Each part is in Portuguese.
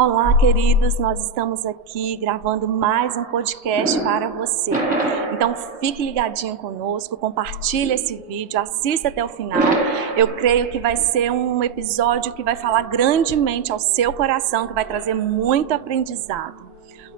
Olá, queridos, nós estamos aqui gravando mais um podcast para você. Então fique ligadinho conosco, compartilhe esse vídeo, assista até o final. Eu creio que vai ser um episódio que vai falar grandemente ao seu coração, que vai trazer muito aprendizado.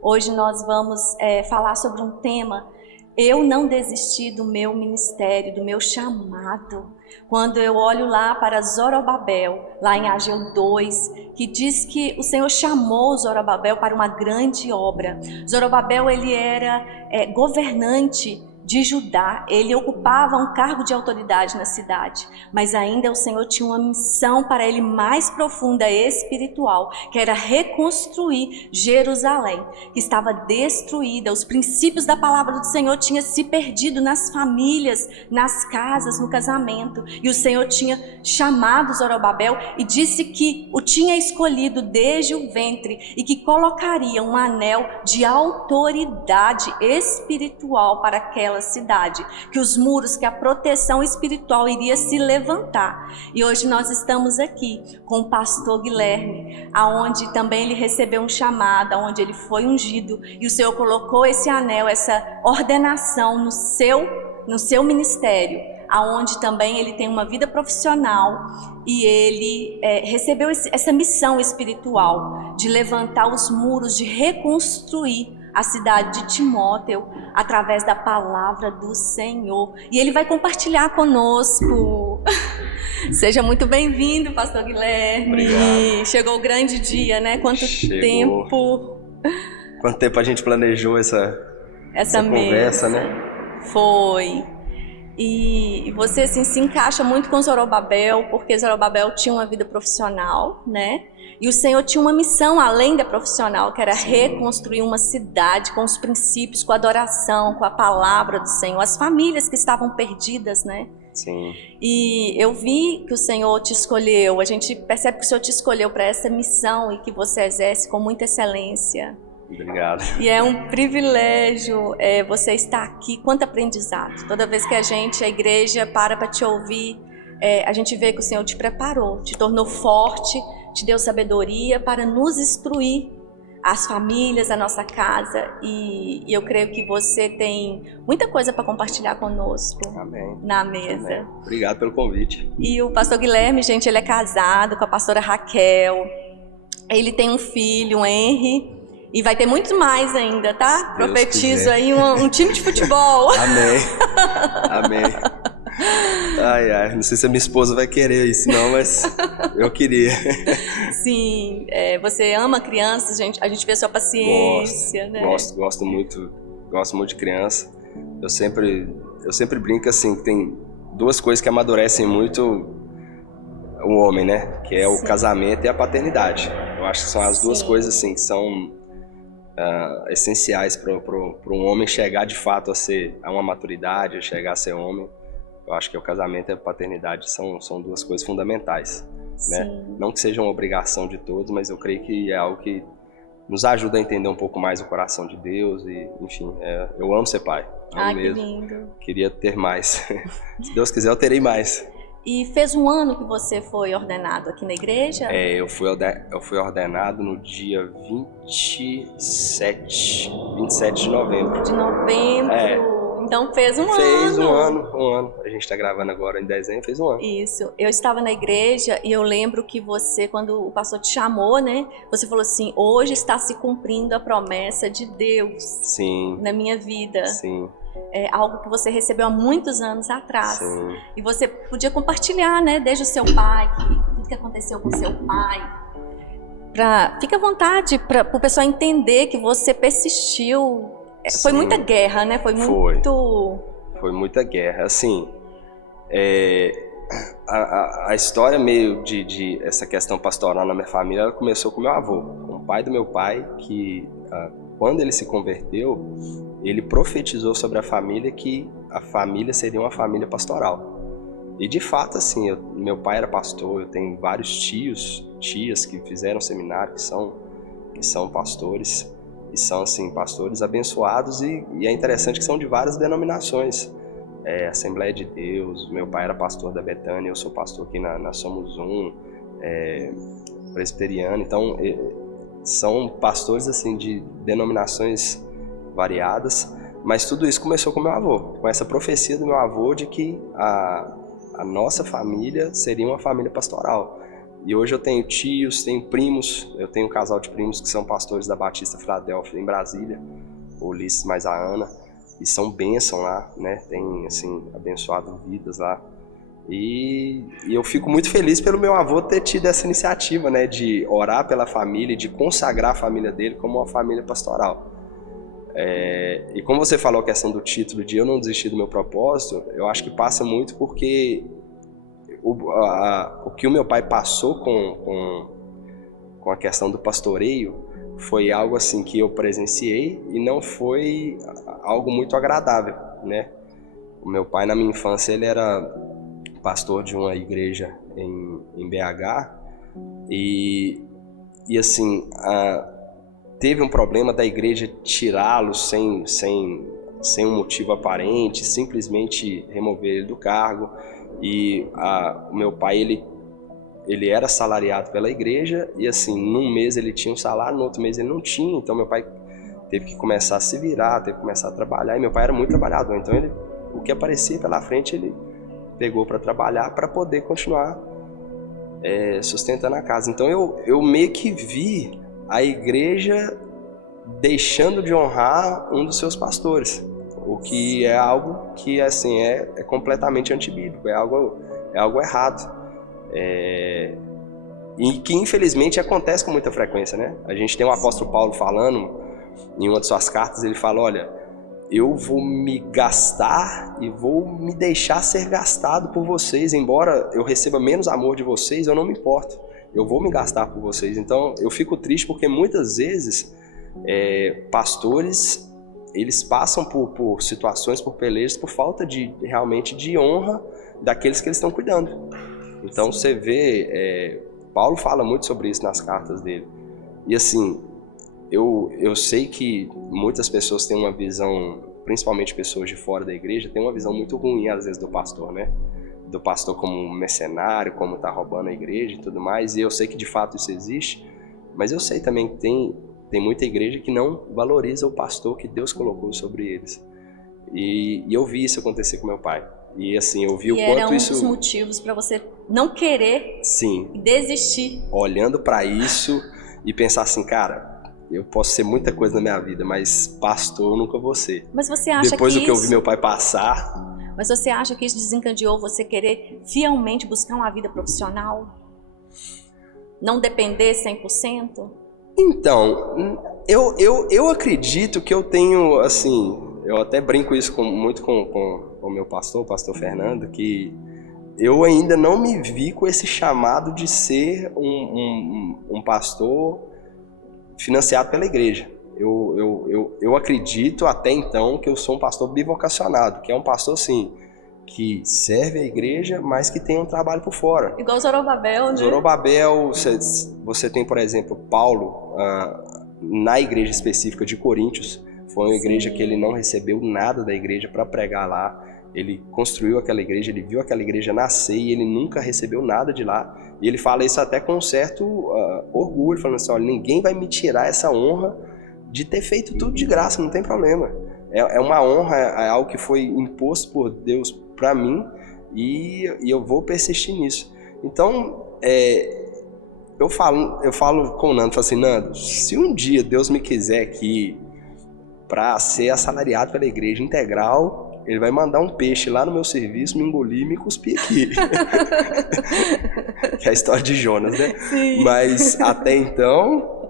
Hoje nós vamos falar sobre um tema: eu não desisti do meu ministério, do meu chamado. Quando eu olho lá para Zorobabel, lá em Ageu 2, que diz que o Senhor chamou Zorobabel para uma grande obra. Zorobabel, ele era governante de Judá, ele ocupava um cargo de autoridade na cidade, mas ainda o Senhor tinha uma missão para ele mais profunda, espiritual, que era reconstruir Jerusalém, que estava destruída. Os princípios da palavra do Senhor tinham se perdido nas famílias, nas casas, no casamento, e o Senhor tinha chamado Zorobabel e disse que o tinha escolhido desde o ventre e que colocaria um anel de autoridade espiritual para aquela cidade, que os muros, que a proteção espiritual iria se levantar. E hoje nós estamos aqui com o pastor Guilherme, aonde também ele recebeu um chamado, aonde ele foi ungido, e o Senhor colocou esse anel, essa ordenação no seu ministério, aonde também ele tem uma vida profissional, e ele recebeu essa missão espiritual de levantar os muros, de reconstruir a cidade de Timóteo através da palavra do Senhor. E ele vai compartilhar conosco. Seja muito bem-vindo, pastor Guilherme. Obrigado. Chegou o grande dia, né? Quanto tempo a gente planejou essa conversa, né? Foi. E você assim, se encaixa muito com Zorobabel, porque Zorobabel tinha uma vida profissional, né? E o Senhor tinha uma missão além da profissional, que era reconstruir uma cidade com os princípios, com a adoração, com a palavra do Senhor, as famílias que estavam perdidas, né? Sim. E eu vi que o Senhor te escolheu, a gente percebe que o Senhor te escolheu para essa missão e que você exerce com muita excelência. Obrigado. E é um privilégio você estar aqui, quanto aprendizado. Toda vez que a igreja para te ouvir, a gente vê que o Senhor te preparou, te tornou forte, te deu sabedoria para nos instruir, as famílias, a nossa casa. E eu creio que você tem muita coisa para compartilhar conosco. Amém. Na mesa. Amém. Obrigado pelo convite. E o pastor Guilherme, gente, ele é casado com a pastora Raquel. Ele tem um filho, um Henry. E vai ter muito mais ainda, tá? Profetizo aí um time de futebol. Amém. Amém. Ai, não sei se a minha esposa vai querer isso não, mas eu queria. Sim, você ama crianças, a gente vê a sua paciência, né? Gosto muito de criança. Eu sempre brinco assim, que tem duas coisas que amadurecem muito o homem, né? Que é o casamento e a paternidade. Eu acho que são as duas coisas assim, que são essenciais para um homem chegar de fato a uma maturidade, chegar a ser homem. Eu acho que o casamento e a paternidade são duas coisas fundamentais, né? Não que seja uma obrigação de todos, mas eu creio que é algo que nos ajuda a entender um pouco mais o coração de Deus e, enfim, eu amo ser pai. Amo mesmo. Que lindo. Queria ter mais. Se Deus quiser, eu terei mais. E fez um ano que você foi ordenado aqui na igreja? Eu fui ordenado no dia 27 de novembro. De novembro. Então fez um ano. Fez um ano. A gente está gravando agora em dezembro, fez um ano. Isso. Eu estava na igreja e eu lembro que você, quando o pastor te chamou, né? Você falou assim: hoje está se cumprindo a promessa de Deus. Sim. Na minha vida. Sim. É algo que você recebeu há muitos anos atrás. Sim. E você podia compartilhar, né? Desde o seu pai, tudo que aconteceu com o seu pai. Fica à vontade para o pessoal entender que você persistiu. Foi muita guerra, né? Foi muita guerra. Assim, a história meio de essa questão pastoral na minha família, ela começou com meu avô, com o pai do meu pai, que quando ele se converteu, ele profetizou sobre a família que a família seria uma família pastoral. E de fato, assim, meu pai era pastor, eu tenho vários tias que fizeram seminário, que são pastores. E são, assim, pastores abençoados e é interessante que são de várias denominações. Assembleia de Deus, meu pai era pastor da Betânia, eu sou pastor aqui na Somos Um, presbiteriano. Então, São pastores assim de denominações variadas, mas tudo isso começou com meu avô, com essa profecia do meu avô de que a nossa família seria uma família pastoral. E hoje eu tenho tios, tenho primos, eu tenho um casal de primos que são pastores da Batista Filadélfia em Brasília, o Ulisses mais a Ana, e são bênção lá, né? Tem assim abençoado vidas lá. E eu fico muito feliz pelo meu avô ter tido essa iniciativa, né, de orar pela família, de consagrar a família dele como uma família pastoral. E como você falou a questão do título de eu não desistir do meu propósito, eu acho que passa muito porque o que o meu pai passou com a questão do pastoreio foi algo assim que eu presenciei e não foi algo muito agradável, né? O meu pai na minha infância ele era pastor de uma igreja em BH e assim teve um problema da igreja tirá-lo sem um motivo aparente, simplesmente remover ele do cargo. E o meu pai ele era salariado pela igreja e assim num mês ele tinha um salário, no outro mês ele não tinha. Então meu pai teve que começar a se virar, teve que começar a trabalhar. E meu pai era muito trabalhador, então o que aparecia pela frente ele pegou para trabalhar para poder continuar sustentando a casa. Então eu meio que vi a igreja deixando de honrar um dos seus pastores, o que é algo que assim é completamente antibíblico, é algo errado, e que infelizmente acontece com muita frequência, né? A gente tem o apóstolo Paulo falando em uma de suas cartas, ele fala, olha, eu vou me gastar e vou me deixar ser gastado por vocês, embora eu receba menos amor de vocês, eu não me importo, eu vou me gastar por vocês. Então eu fico triste porque muitas vezes pastores, eles passam por situações, por pelejas, por falta realmente de honra daqueles que eles estão cuidando. Então você vê, Paulo fala muito sobre isso nas cartas dele. E assim, eu sei que muitas pessoas têm uma visão, principalmente pessoas de fora da igreja, têm uma visão muito ruim às vezes do pastor, né? Do pastor como um mercenário, como tá roubando a igreja e tudo mais. E eu sei que de fato isso existe, mas eu sei também que tem muita igreja que não valoriza o pastor que Deus colocou sobre eles. E eu vi isso acontecer com meu pai. E assim, eu vi o quanto isso... era um dos motivos para você não querer desistir. Olhando para isso e pensar assim, cara, eu posso ser muita coisa na minha vida, mas pastor eu nunca vou ser. Mas você acha Depois que do que eu vi meu pai passar... Mas você acha que isso desencadeou você querer fielmente buscar uma vida profissional? Não depender 100%? Então, eu acredito que eu tenho, assim, eu até brinco isso muito com o meu pastor, o pastor Fernando, que eu ainda não me vi com esse chamado de ser um pastor financiado pela igreja. Eu acredito até então que eu sou um pastor bivocacionado, que é um pastor, assim, que serve a igreja, mas que tem um trabalho por fora. Igual Zorobabel, né? Zorobabel, você tem, por exemplo, Paulo, na igreja específica de Coríntios, foi uma igreja que ele não recebeu nada da igreja para pregar lá. Ele construiu aquela igreja, ele viu aquela igreja nascer e ele nunca recebeu nada de lá. E ele fala isso até com um certo orgulho, falando assim, olha, ninguém vai me tirar essa honra de ter feito tudo de graça, não tem problema. É uma honra, é algo que foi imposto por Deus para mim e eu vou persistir nisso. Então, eu falo com o Nando, falo assim, Nando, se um dia Deus me quiser aqui para ser assalariado pela igreja integral, ele vai mandar um peixe lá no meu serviço, me engolir e me cuspir aqui. Que é a história de Jonas, né? Sim. Mas até então...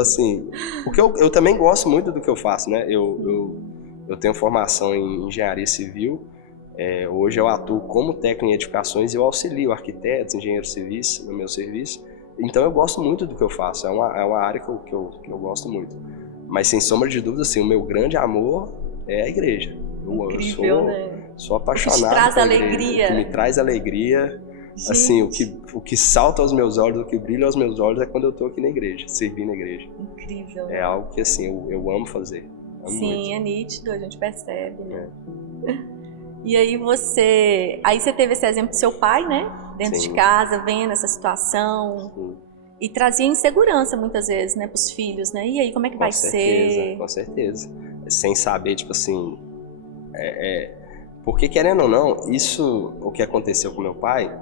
assim, porque eu também gosto muito do que eu faço, né? Eu tenho formação em engenharia civil, hoje eu atuo como técnico em edificações e eu auxilio arquitetos, engenheiros civis no meu serviço, então eu gosto muito do que eu faço, é uma área que eu gosto muito, mas sem sombra de dúvida, assim, o meu grande amor é a igreja. Incrível, sou apaixonado pela igreja, o que me traz alegria. Gente. Assim, o que salta aos meus olhos, o que brilha aos meus olhos é quando eu tô aqui na igreja, servindo na igreja. Incrível. É algo que, assim, eu amo fazer. Amo muito. É nítido, a gente percebe, né? E aí você teve esse exemplo do seu pai, né? Dentro de casa, vendo essa situação. E trazia insegurança muitas vezes, né, para os filhos, né? E aí, como é que vai ser? Com certeza. Sem saber, tipo assim... Porque, querendo ou não, isso, o que aconteceu com meu pai,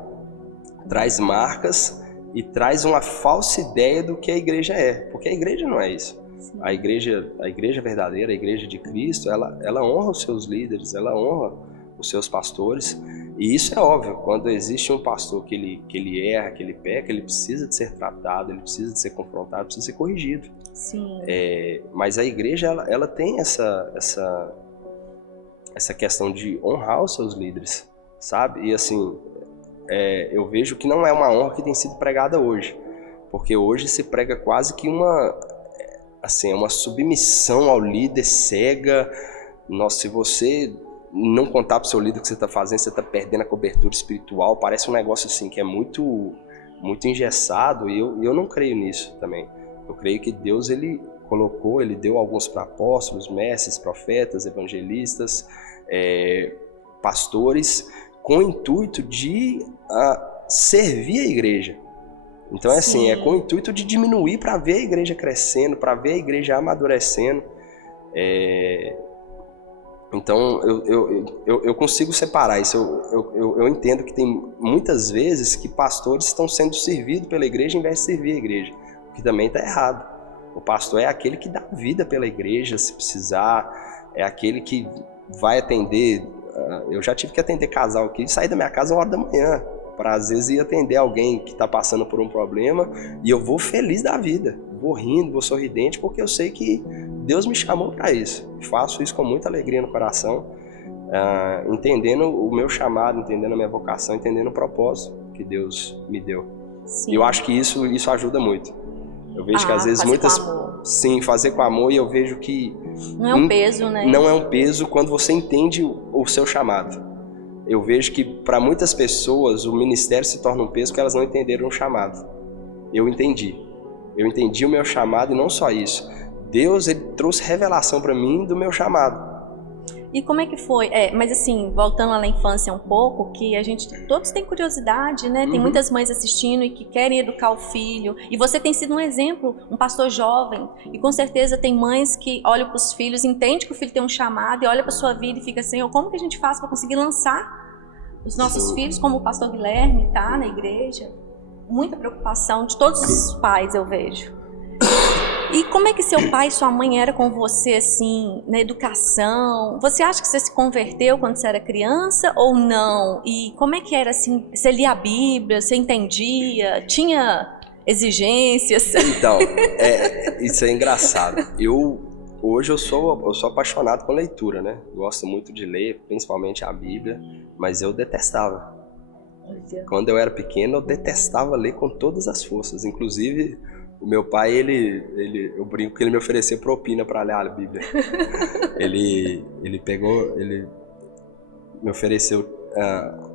traz marcas e traz uma falsa ideia do que a igreja é. Porque a igreja não é isso. A igreja verdadeira, a igreja de Cristo, ela honra os seus líderes, ela honra os seus pastores. E isso é óbvio, quando existe um pastor que ele erra, que ele peca, ele precisa de ser tratado, ele precisa de ser confrontado, precisa ser corrigido. Sim. Mas a igreja, ela tem essa questão de honrar os seus líderes, sabe? E assim, eu vejo que não é uma honra que tem sido pregada hoje, porque hoje se prega quase que uma submissão ao líder cega. Nossa, se você não contar para o seu líder o que você está fazendo, você está perdendo a cobertura espiritual. Parece um negócio assim que é muito, muito engessado, e eu não creio nisso também. Eu creio que Deus, ele colocou, ele deu alguns para apóstolos, mestres, profetas, evangelistas, pastores, com o intuito de servir a igreja. Então assim, com o intuito de diminuir para ver a igreja crescendo, para ver a igreja amadurecendo. Então eu consigo separar isso. Eu entendo que tem muitas vezes que pastores estão sendo servidos pela igreja em vez de servir a igreja, o que também está errado. O pastor é aquele que dá vida pela igreja, se precisar, é aquele que vai atender. Eu já tive que atender casal aqui, sair da minha casa 1h da manhã, para às vezes ir atender alguém que está passando por um problema, e eu vou feliz da vida, vou rindo, vou sorridente, porque eu sei que Deus me chamou para isso. Faço isso com muita alegria no coração, entendendo o meu chamado, entendendo a minha vocação, entendendo o propósito que Deus me deu. Sim. E eu acho que isso ajuda muito. Eu vejo que às vezes sim, fazer com amor, e eu vejo que não é um peso, né? Não é um peso quando você entende o seu chamado. Eu vejo que para muitas pessoas o ministério se torna um peso porque elas não entenderam o chamado. Eu entendi o meu chamado, e não só isso. Deus, ele trouxe revelação para mim do meu chamado. E como é que foi? Mas assim, voltando lá na infância um pouco, que a gente, todos têm curiosidade, né? Tem muitas mães assistindo e que querem educar o filho. E você tem sido um exemplo, um pastor jovem. E com certeza tem mães que olham para os filhos, entendem que o filho tem um chamado, e olham para sua vida e fica assim, como que a gente faz para conseguir lançar os nossos filhos, como o pastor Guilherme está na igreja? Muita preocupação de todos os pais, eu vejo. E como é que seu pai e sua mãe eram com você, assim, na educação? Você acha que você se converteu quando você era criança ou não? E como é que era, assim, você lia a Bíblia, você entendia, tinha exigências? Então, isso é engraçado. Hoje eu sou apaixonado com leitura, né? Gosto muito de ler, principalmente a Bíblia, mas eu detestava. Quando eu era pequeno, eu detestava ler com todas as forças, inclusive... O meu pai, eu brinco que ele me ofereceu propina para ler a Bíblia. ele me ofereceu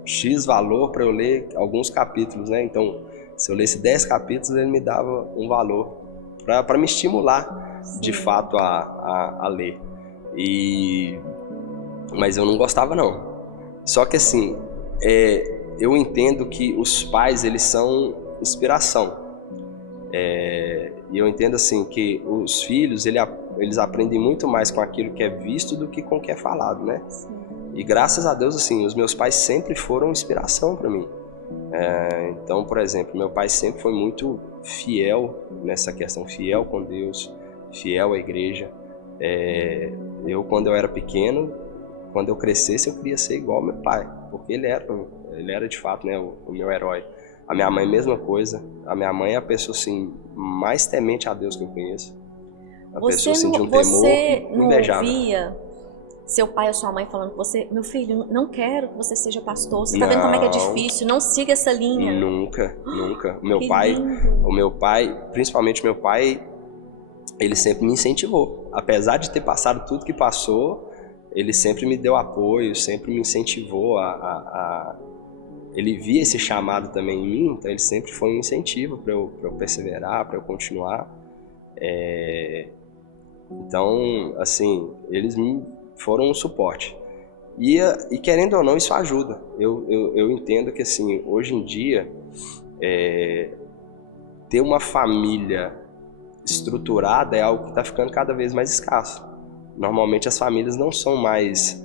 X valor para eu ler alguns capítulos, né? Então, se eu lesse 10 capítulos, ele me dava um valor para me estimular, de fato, a ler. Mas eu não gostava, não. Só que, assim, eu entendo que os pais, eles são inspiração. E eu entendo assim que os filhos eles aprendem muito mais com aquilo que é visto do que com o que é falado, né? Sim. E graças a Deus, assim, os meus pais sempre foram inspiração para mim. Então, por exemplo, meu pai sempre foi muito fiel nessa questão, fiel com Deus, fiel à igreja. Quando eu era pequeno, quando eu crescesse, eu queria ser igual ao meu pai, porque ele era de fato, né, o meu herói. A minha mãe, mesma coisa. A minha mãe é a pessoa, assim, mais temente a Deus que eu conheço. Pessoa, assim, de um temor invejável. Você não ouvia seu pai ou sua mãe falando com você, meu filho, não quero que você seja pastor, você tá vendo como é que é difícil, não siga essa linha. Nunca. O meu pai, principalmente meu pai, ele sempre me incentivou. Apesar de ter passado tudo que passou, ele sempre me deu apoio, sempre me incentivou Ele via esse chamado também em mim, então ele sempre foi um incentivo para eu perseverar, para eu continuar. Então, assim, eles me foram um suporte. E querendo ou não, isso ajuda. Eu entendo que, assim, hoje em dia, ter uma família estruturada é algo que está ficando cada vez mais escasso. Normalmente as famílias não são mais...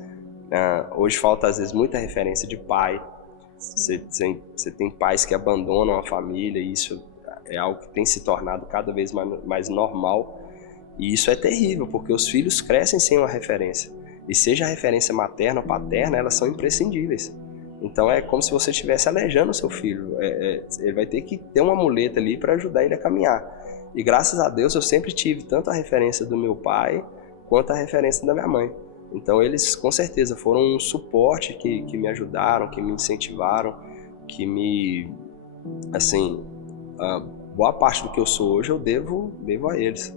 hoje falta às vezes muita referência de pai. Você tem pais que abandonam a família, e isso é algo que tem se tornado cada vez mais normal. E isso é terrível, porque os filhos crescem sem uma referência. E seja a referência materna ou paterna, elas são imprescindíveis. Então é como se você estivesse aleijando o seu filho. Ele vai ter que ter uma muleta ali para ajudar ele a caminhar. E graças a Deus eu sempre tive tanto a referência do meu pai quanto a referência da minha mãe. Então eles com certeza foram um suporte que me ajudaram, que me incentivaram, que me... Assim, boa parte do que eu sou hoje eu devo a eles.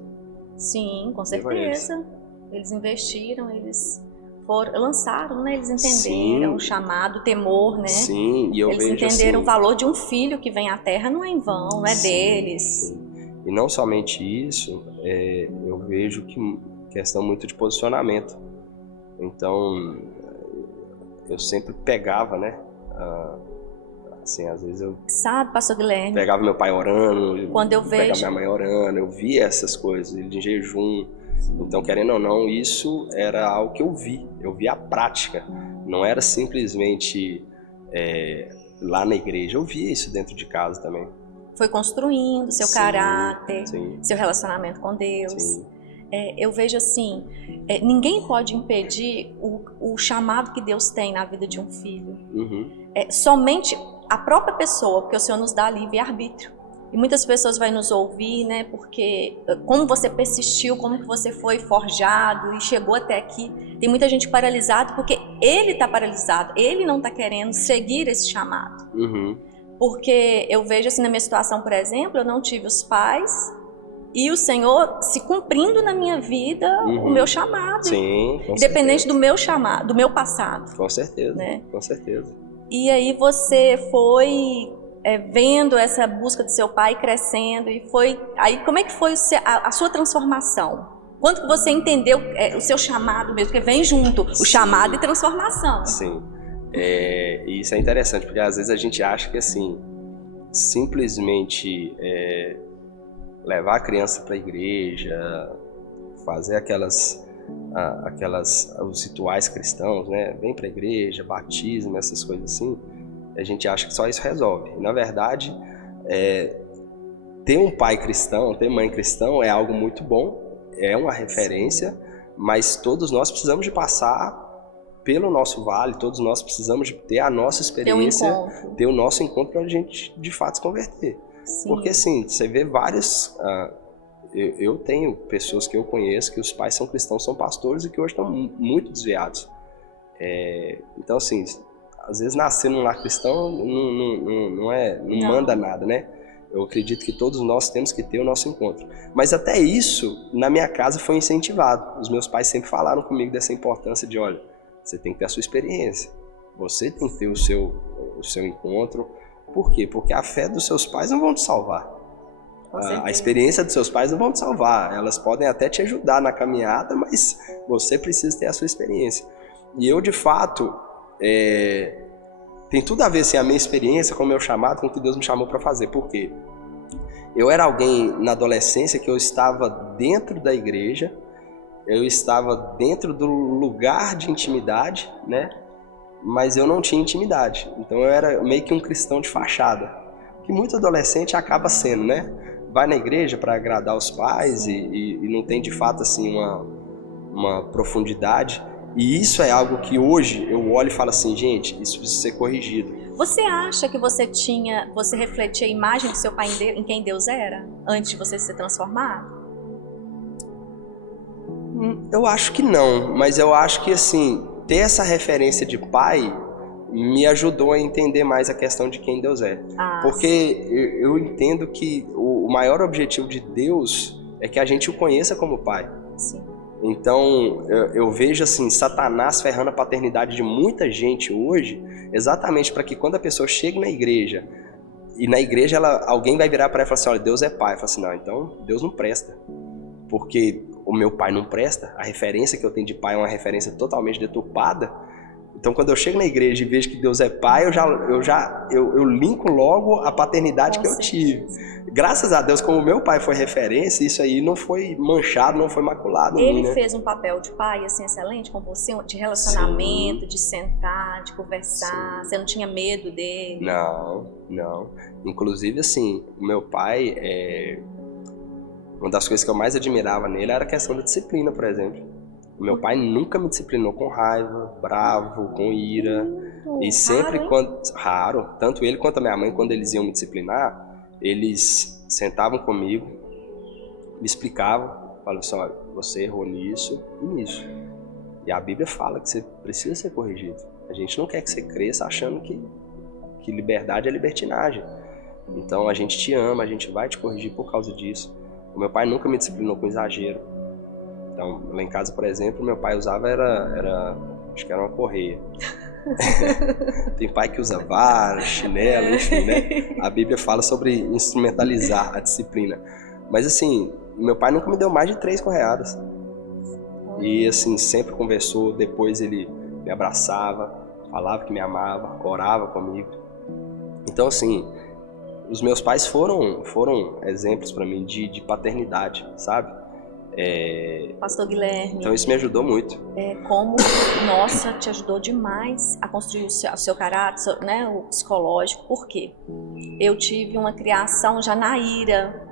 Sim, com certeza. Eles investiram, eles lançaram, né? Eles entenderam Sim. O chamado, o temor, né? Sim, e eles entenderam assim, o valor de um filho que vem à terra, não é em vão, não é deles. Sim. E não somente isso, eu vejo que questão muito de posicionamento. Então, eu sempre pegava, né? Assim, às vezes eu... Sabe, pastor Guilherme? Pegava meu pai orando, quando eu pegava vejo... minha mãe orando, eu via essas coisas, ele em jejum. Então, querendo ou não, isso era algo que eu vi a prática. Não era simplesmente lá na igreja, eu via isso dentro de casa também. Foi construindo seu caráter, sim. Seu relacionamento com Deus. Eu vejo assim, ninguém pode impedir o chamado que Deus tem na vida de um filho. Uhum. Somente a própria pessoa, porque o Senhor nos dá livre-arbítrio. E muitas pessoas vão nos ouvir, né? Porque como você persistiu, como que você foi forjado e chegou até aqui. Tem muita gente paralisada porque ele está paralisado, ele não está querendo seguir esse chamado. Uhum. Porque eu vejo assim na minha situação, por exemplo, eu não tive os pais e o Senhor se cumprindo na minha vida o meu chamado. Sim, com independente certeza. do meu chamado, do meu passado. Com certeza, né? Com certeza. E aí você foi vendo essa busca do seu pai crescendo e foi... Aí como é que foi a sua transformação? Quando que você entendeu o seu chamado mesmo? Porque vem junto o chamado e transformação. Sim. E isso é interessante, porque às vezes a gente acha que assim, simplesmente levar a criança para a igreja, fazer os rituais cristãos, né? Vem para a igreja, batismo, essas coisas assim, a gente acha que só isso resolve. E, na verdade, ter um pai cristão, ter mãe cristão é algo muito bom, é uma referência, mas todos nós precisamos de passar pelo nosso vale, todos nós precisamos de ter a nossa experiência, ter o nosso encontro para a gente de fato se converter. Sim. Porque assim, você vê vários... eu tenho pessoas que eu conheço que os pais são cristãos, são pastores e que hoje estão muito desviados. Então assim, às vezes nascer num lar cristão não manda nada, né? Eu acredito que todos nós temos que ter o nosso encontro. Mas até isso, na minha casa foi incentivado. Os meus pais sempre falaram comigo dessa importância de, olha, você tem que ter a sua experiência. Você tem que ter o seu encontro. Por quê? Porque a fé dos seus pais não vão te salvar. A experiência dos seus pais não vão te salvar. Elas podem até te ajudar na caminhada, mas você precisa ter a sua experiência. E eu, de fato, tem tudo a ver assim, a minha experiência com o meu chamado, com o que Deus me chamou para fazer. Por quê? Eu era alguém na adolescência que eu estava dentro da igreja, eu estava dentro do lugar de intimidade, né? Mas eu não tinha intimidade. Então eu era meio que um cristão de fachada, que muito adolescente acaba sendo, né? Vai na igreja para agradar os pais e não tem de fato assim uma profundidade. E isso é algo que hoje eu olho e falo assim, gente, isso precisa ser corrigido. Você acha que você refletia a imagem do seu pai em quem Deus era, antes de você ser transformado? Eu acho que não, mas eu acho que assim, ter essa referência de pai me ajudou a entender mais a questão de quem Deus é. Porque eu entendo que o maior objetivo de Deus é que a gente o conheça como pai. Sim. Então, eu vejo assim, Satanás ferrando a paternidade de muita gente hoje, exatamente para que quando a pessoa chega na igreja, e na igreja alguém vai virar para ela e falar assim, olha, Deus é pai. Eu falo assim, não, então Deus não presta. Porque o meu pai não presta, a referência que eu tenho de pai é uma referência totalmente deturpada. Então, quando eu chego na igreja e vejo que Deus é pai, eu linko logo a paternidade que eu tive. Graças a Deus, como meu pai foi referência, isso aí não foi manchado, não foi maculado em mim, Ele né? fez um papel de pai, assim, excelente com você, de relacionamento, Sim. de sentar, de conversar. Sim. Você não tinha medo dele? Não. Inclusive, assim, o meu pai, uma das coisas que eu mais admirava nele era a questão da disciplina, por exemplo. O meu pai nunca me disciplinou com raiva, bravo, com ira. E sempre raro, tanto ele quanto a minha mãe, quando eles iam me disciplinar, eles sentavam comigo, me explicavam, falavam assim, olha, você errou nisso e nisso. E a Bíblia fala que você precisa ser corrigido. A gente não quer que você cresça achando que liberdade é libertinagem. Então a gente te ama, a gente vai te corrigir por causa disso. O meu pai nunca me disciplinou com exagero. Então, lá em casa, por exemplo, meu pai usava acho que era uma correia. Tem pai que usa vara, chinelo, enfim, né? A Bíblia fala sobre instrumentalizar a disciplina. Mas assim, meu pai nunca me deu mais de 3 correadas. E assim, sempre conversou, depois ele me abraçava, falava que me amava, orava comigo. Então assim, os meus pais foram exemplos para mim de paternidade, sabe? Pastor Guilherme. Então isso me ajudou muito. Nossa, te ajudou demais a construir o seu caráter, né, o psicológico. Por quê? Eu tive uma criação já na ira,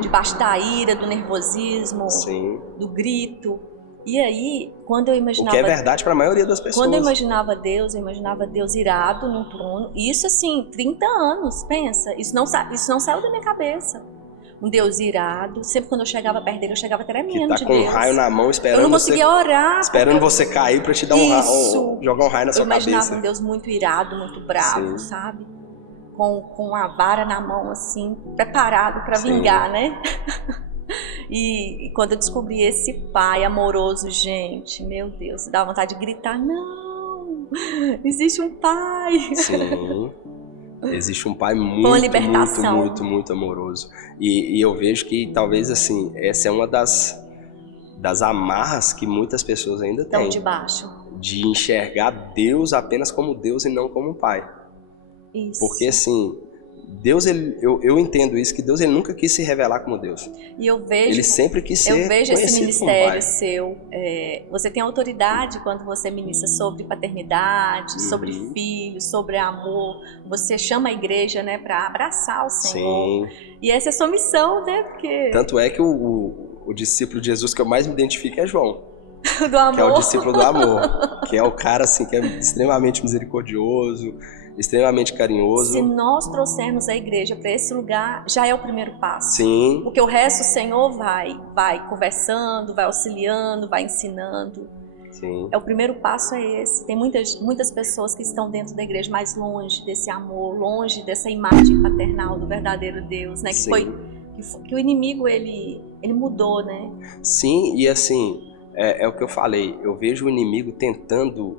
debaixo da ira, do nervosismo, Sim. do grito. E aí, quando eu imaginava... O que é verdade para a maioria das pessoas. Quando eu imaginava Deus irado num trono. Isso assim, 30 anos, pensa. Isso não saiu da minha cabeça. Um Deus irado. Sempre quando eu chegava perto dele, eu chegava tremendo de Deus. Que tá com um raio na mão, esperando eu não conseguia orar. Esperando você cair pra te dar jogar um raio na sua cabeça. Eu imaginava um Deus muito irado, muito bravo, sim, sabe? Com a vara na mão, assim, preparado pra vingar, né? E quando eu descobri esse pai amoroso, gente, meu Deus, dá vontade de gritar, não, existe um pai. Sim. Existe um pai muito amoroso. E eu vejo que talvez assim, essa é uma das amarras que muitas pessoas ainda têm. Debaixo. De enxergar Deus apenas como Deus e não como pai. Isso. Porque assim, Deus, eu entendo isso, que Deus ele nunca quis se revelar como Deus. E eu vejo, ele sempre quis ser conhecido como pai. Eu vejo esse ministério seu. Você tem autoridade quando você ministra sobre paternidade, sobre filhos, sobre amor. Você chama a igreja, né, para abraçar o Senhor. Sim. E essa é a sua missão, né? Porque... Tanto é que o discípulo de Jesus que eu mais me identifico é João. Do amor. Que é o discípulo do amor. Que é o cara assim, que é extremamente misericordioso, extremamente carinhoso. Se nós trouxermos a igreja para esse lugar, já é o primeiro passo. Sim. Porque o resto o Senhor vai conversando, vai auxiliando, vai ensinando. Sim. O primeiro passo é esse. Tem muitas pessoas que estão dentro da igreja mais longe desse amor, longe dessa imagem paternal do verdadeiro Deus, né? Que o inimigo ele mudou, né? Sim, e assim, é o que eu falei. Eu vejo o inimigo tentando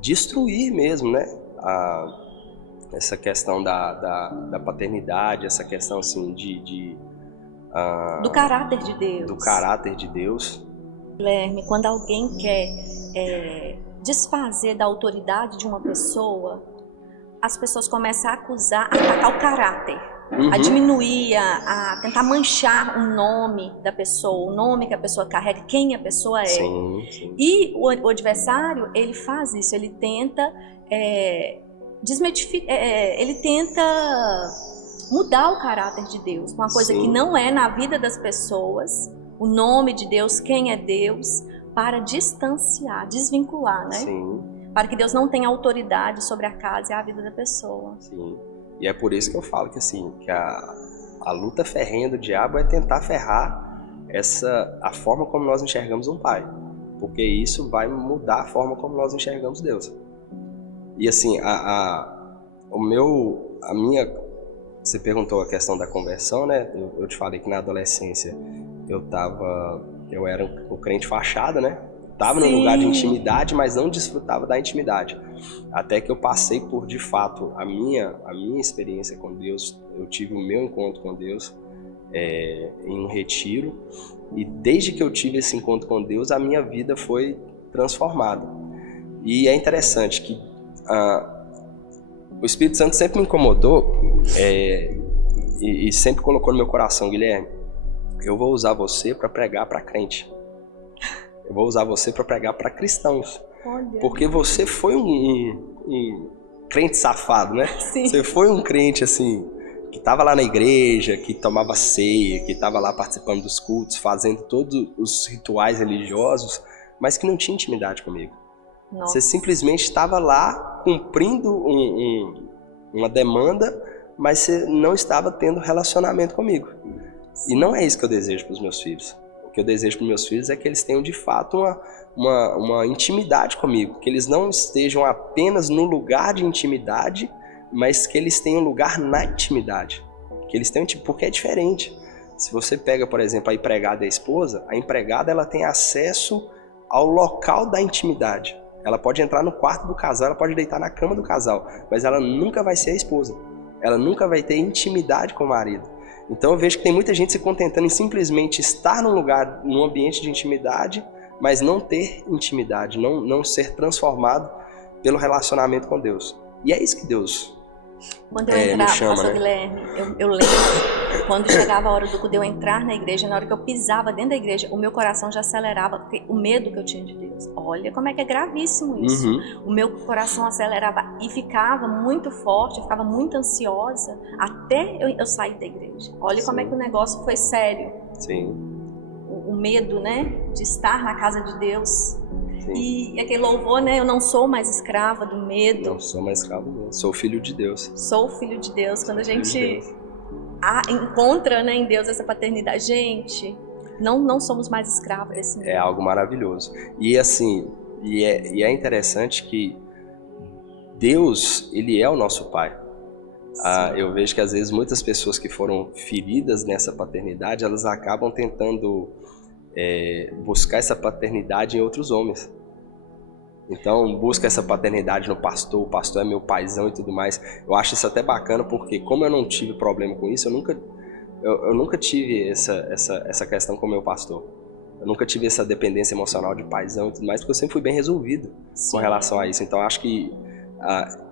destruir mesmo, né? Essa questão da paternidade, essa questão assim do caráter de Deus. Do caráter de Deus. Guilherme, quando alguém quer desfazer da autoridade de uma pessoa, as pessoas começam a acusar, a atacar o caráter, a diminuir, a tentar manchar o nome da pessoa, o nome que a pessoa carrega, quem a pessoa é. Sim, sim. E o adversário, ele faz isso, ele tenta desmitificar, ele tenta mudar o caráter de Deus, uma coisa que não é na vida das pessoas, o nome de Deus, quem é Deus, para distanciar, desvincular, né? Sim. Para que Deus não tenha autoridade sobre a casa e a vida da pessoa. Sim. E é por isso que eu falo que assim, que a luta ferrenha do diabo é tentar ferrar a forma como nós enxergamos um pai. Porque isso vai mudar a forma como nós enxergamos Deus. E assim, você perguntou a questão da conversão, né? Eu te falei que na adolescência eu era um crente fachada, né? Estava num lugar de intimidade, mas não desfrutava da intimidade. Até que eu passei por, de fato, a minha experiência com Deus. Eu tive o meu encontro com Deus em um retiro. E desde que eu tive esse encontro com Deus, a minha vida foi transformado. E é interessante que o Espírito Santo sempre me incomodou e sempre colocou no meu coração: Guilherme, eu vou usar você para pregar para crente. Eu vou usar você para pregar para cristãos. Olha. Porque você foi um crente safado, né? Sim. Você foi um crente assim, que estava lá na igreja, que tomava ceia, que estava lá participando dos cultos, fazendo todos os rituais religiosos, mas que não tinha intimidade comigo. Nossa. Você simplesmente estava lá cumprindo uma demanda, mas você não estava tendo relacionamento comigo. Sim. E não é isso que eu desejo para os meus filhos. O que eu desejo para os meus filhos é que eles tenham de fato uma intimidade comigo, que eles não estejam apenas no lugar de intimidade, mas que eles tenham lugar na intimidade. Que eles tenham, porque é diferente. Se você pega, por exemplo, a empregada e a esposa, a empregada ela tem acesso ao local da intimidade. Ela pode entrar no quarto do casal, ela pode deitar na cama do casal, mas ela nunca vai ser a esposa. Ela nunca vai ter intimidade com o marido. Então eu vejo que tem muita gente se contentando em simplesmente estar num lugar, num ambiente de intimidade, mas não ter intimidade, não ser transformado pelo relacionamento com Deus. E é isso que Deus quando eu entrava, chama, pastor Guilherme, eu lembro, quando chegava a hora de eu entrar na igreja, na hora que eu pisava dentro da igreja, o meu coração já acelerava, porque o medo que eu tinha de Deus. Olha como é que é gravíssimo isso. O meu coração acelerava e ficava muito forte, eu ficava muito ansiosa, até eu sair da igreja. Olha Sim. Como é que o negócio foi sério. Sim. O medo, né, de estar na casa de Deus. Sim. E aquele louvor, né? Eu não sou mais escrava do medo. Não sou mais escravo do medo. Sou filho de Deus. Sou filho de Deus. Quando a gente encontra, né, em Deus essa paternidade, gente, não somos mais escravos desse medo. É algo maravilhoso. E assim, e é interessante que Deus, Ele é o nosso Pai. Eu vejo que às vezes muitas pessoas que foram feridas nessa paternidade, elas acabam tentando buscar essa paternidade em outros homens. Então busca essa paternidade no pastor, o pastor é meu paizão e tudo mais. Eu acho isso até bacana porque como eu não tive problema com isso, eu nunca tive essa questão com o meu pastor. Eu nunca tive essa dependência emocional de paizão e tudo mais, porque eu sempre fui bem resolvido Sim. com relação a isso. Então eu acho que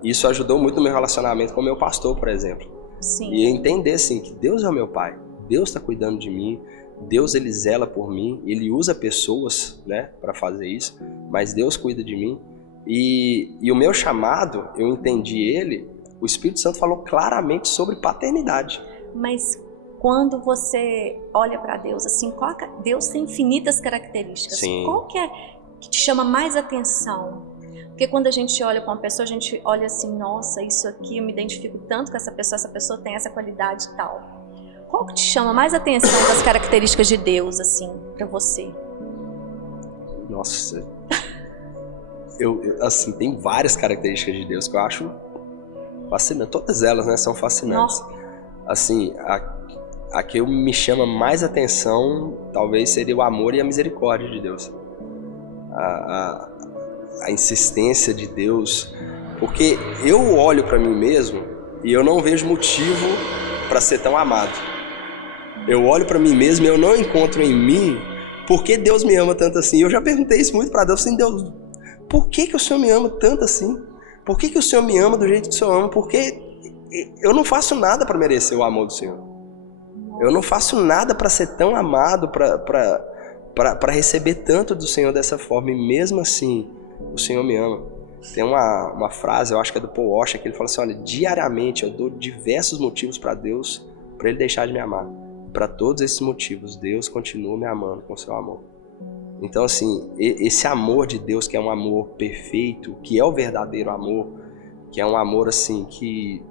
isso ajudou muito no meu relacionamento com o meu pastor, por exemplo. Sim. E entender assim, que Deus é o meu pai, Deus está cuidando de mim, Deus ele zela por mim, ele usa pessoas, né, para fazer isso, mas Deus cuida de mim. E o meu chamado, eu entendi ele, o Espírito Santo falou claramente sobre paternidade. Mas quando você olha para Deus, assim, Deus tem infinitas características. Sim. Qual que é que te chama mais atenção? Porque quando a gente olha para uma pessoa, a gente olha assim, nossa, isso aqui, eu me identifico tanto com essa pessoa tem essa qualidade e tal. Qual que te chama mais atenção das características de Deus, assim, para você? Nossa, assim, tem várias características de Deus que eu acho fascinantes. Todas elas, né, são fascinantes. Nossa. Assim, a que me chama mais atenção, talvez seria o amor e a misericórdia de Deus. A insistência de Deus, porque eu olho para mim mesmo e eu não vejo motivo para ser tão amado. Eu olho para mim mesmo e eu não encontro em mim por que Deus me ama tanto assim. Eu já perguntei isso muito para Deus, assim, Deus, por que o Senhor me ama tanto assim? Por que o Senhor me ama do jeito que o Senhor ama? Porque eu não faço nada para merecer o amor do Senhor. Eu não faço nada para ser tão amado, para receber tanto do Senhor dessa forma, e mesmo assim o Senhor me ama. Tem uma frase, eu acho que é do Paul Washer, que ele fala assim, olha, diariamente eu dou diversos motivos para Deus, para Ele deixar de me amar. Para todos esses motivos, Deus continua me amando com seu amor. Então assim, esse amor de Deus, que é um amor perfeito, que é o verdadeiro amor, que é um amor assim que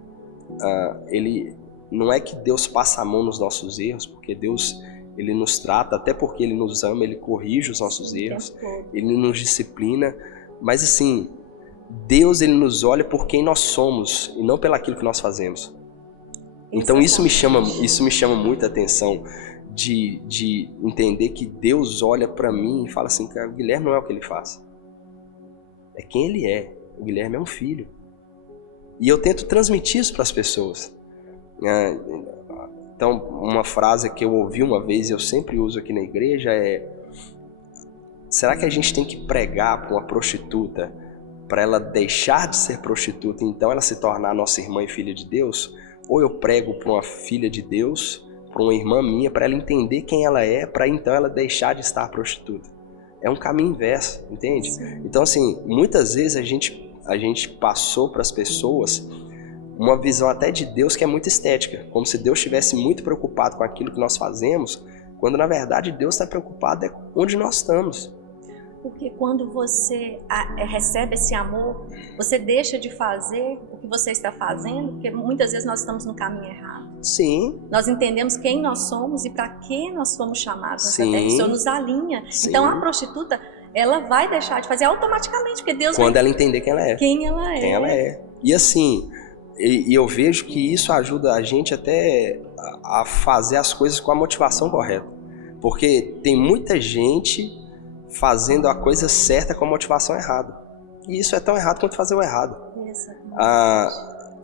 ele não é que Deus passa a mão nos nossos erros, porque Deus ele nos trata, até porque Ele nos ama, Ele corrige os nossos erros, Ele nos disciplina, mas assim, Deus ele nos olha por quem nós somos e não pelo aquilo que nós fazemos. Então isso me chama muita atenção, de entender que Deus olha para mim e fala assim, cara, o Guilherme não é o que ele faz, é quem ele é. O Guilherme é um filho. E eu tento transmitir isso para as pessoas. Então, uma frase que eu ouvi uma vez e eu sempre uso aqui na igreja é: Será que a gente tem que pregar para uma prostituta para ela deixar de ser prostituta e então ela se tornar nossa irmã e filha de Deus? Ou eu prego para uma filha de Deus, para uma irmã minha, para ela entender quem ela é, para então ela deixar de estar prostituta? É um caminho inverso, entende? Sim. Então, assim, muitas vezes a gente passou para as pessoas uma visão até de Deus que é muito estética, como se Deus estivesse muito preocupado com aquilo que nós fazemos, quando na verdade Deus está preocupado é onde nós estamos. Porque quando você recebe esse amor, você deixa de fazer o que você está fazendo, porque muitas vezes nós estamos no caminho errado. Sim. Nós entendemos quem nós somos e para que nós fomos chamados nessa terra. O Senhor nos alinha. Sim. Então a prostituta, ela vai deixar de fazer automaticamente, porque Deus quando vai... ela entender quem ela é. Quem ela é. Quem ela é. E assim, eu vejo que isso ajuda a gente até a fazer as coisas com a motivação correta. Porque tem muita gente fazendo a coisa certa com a motivação errada. E isso é tão errado quanto fazer o errado.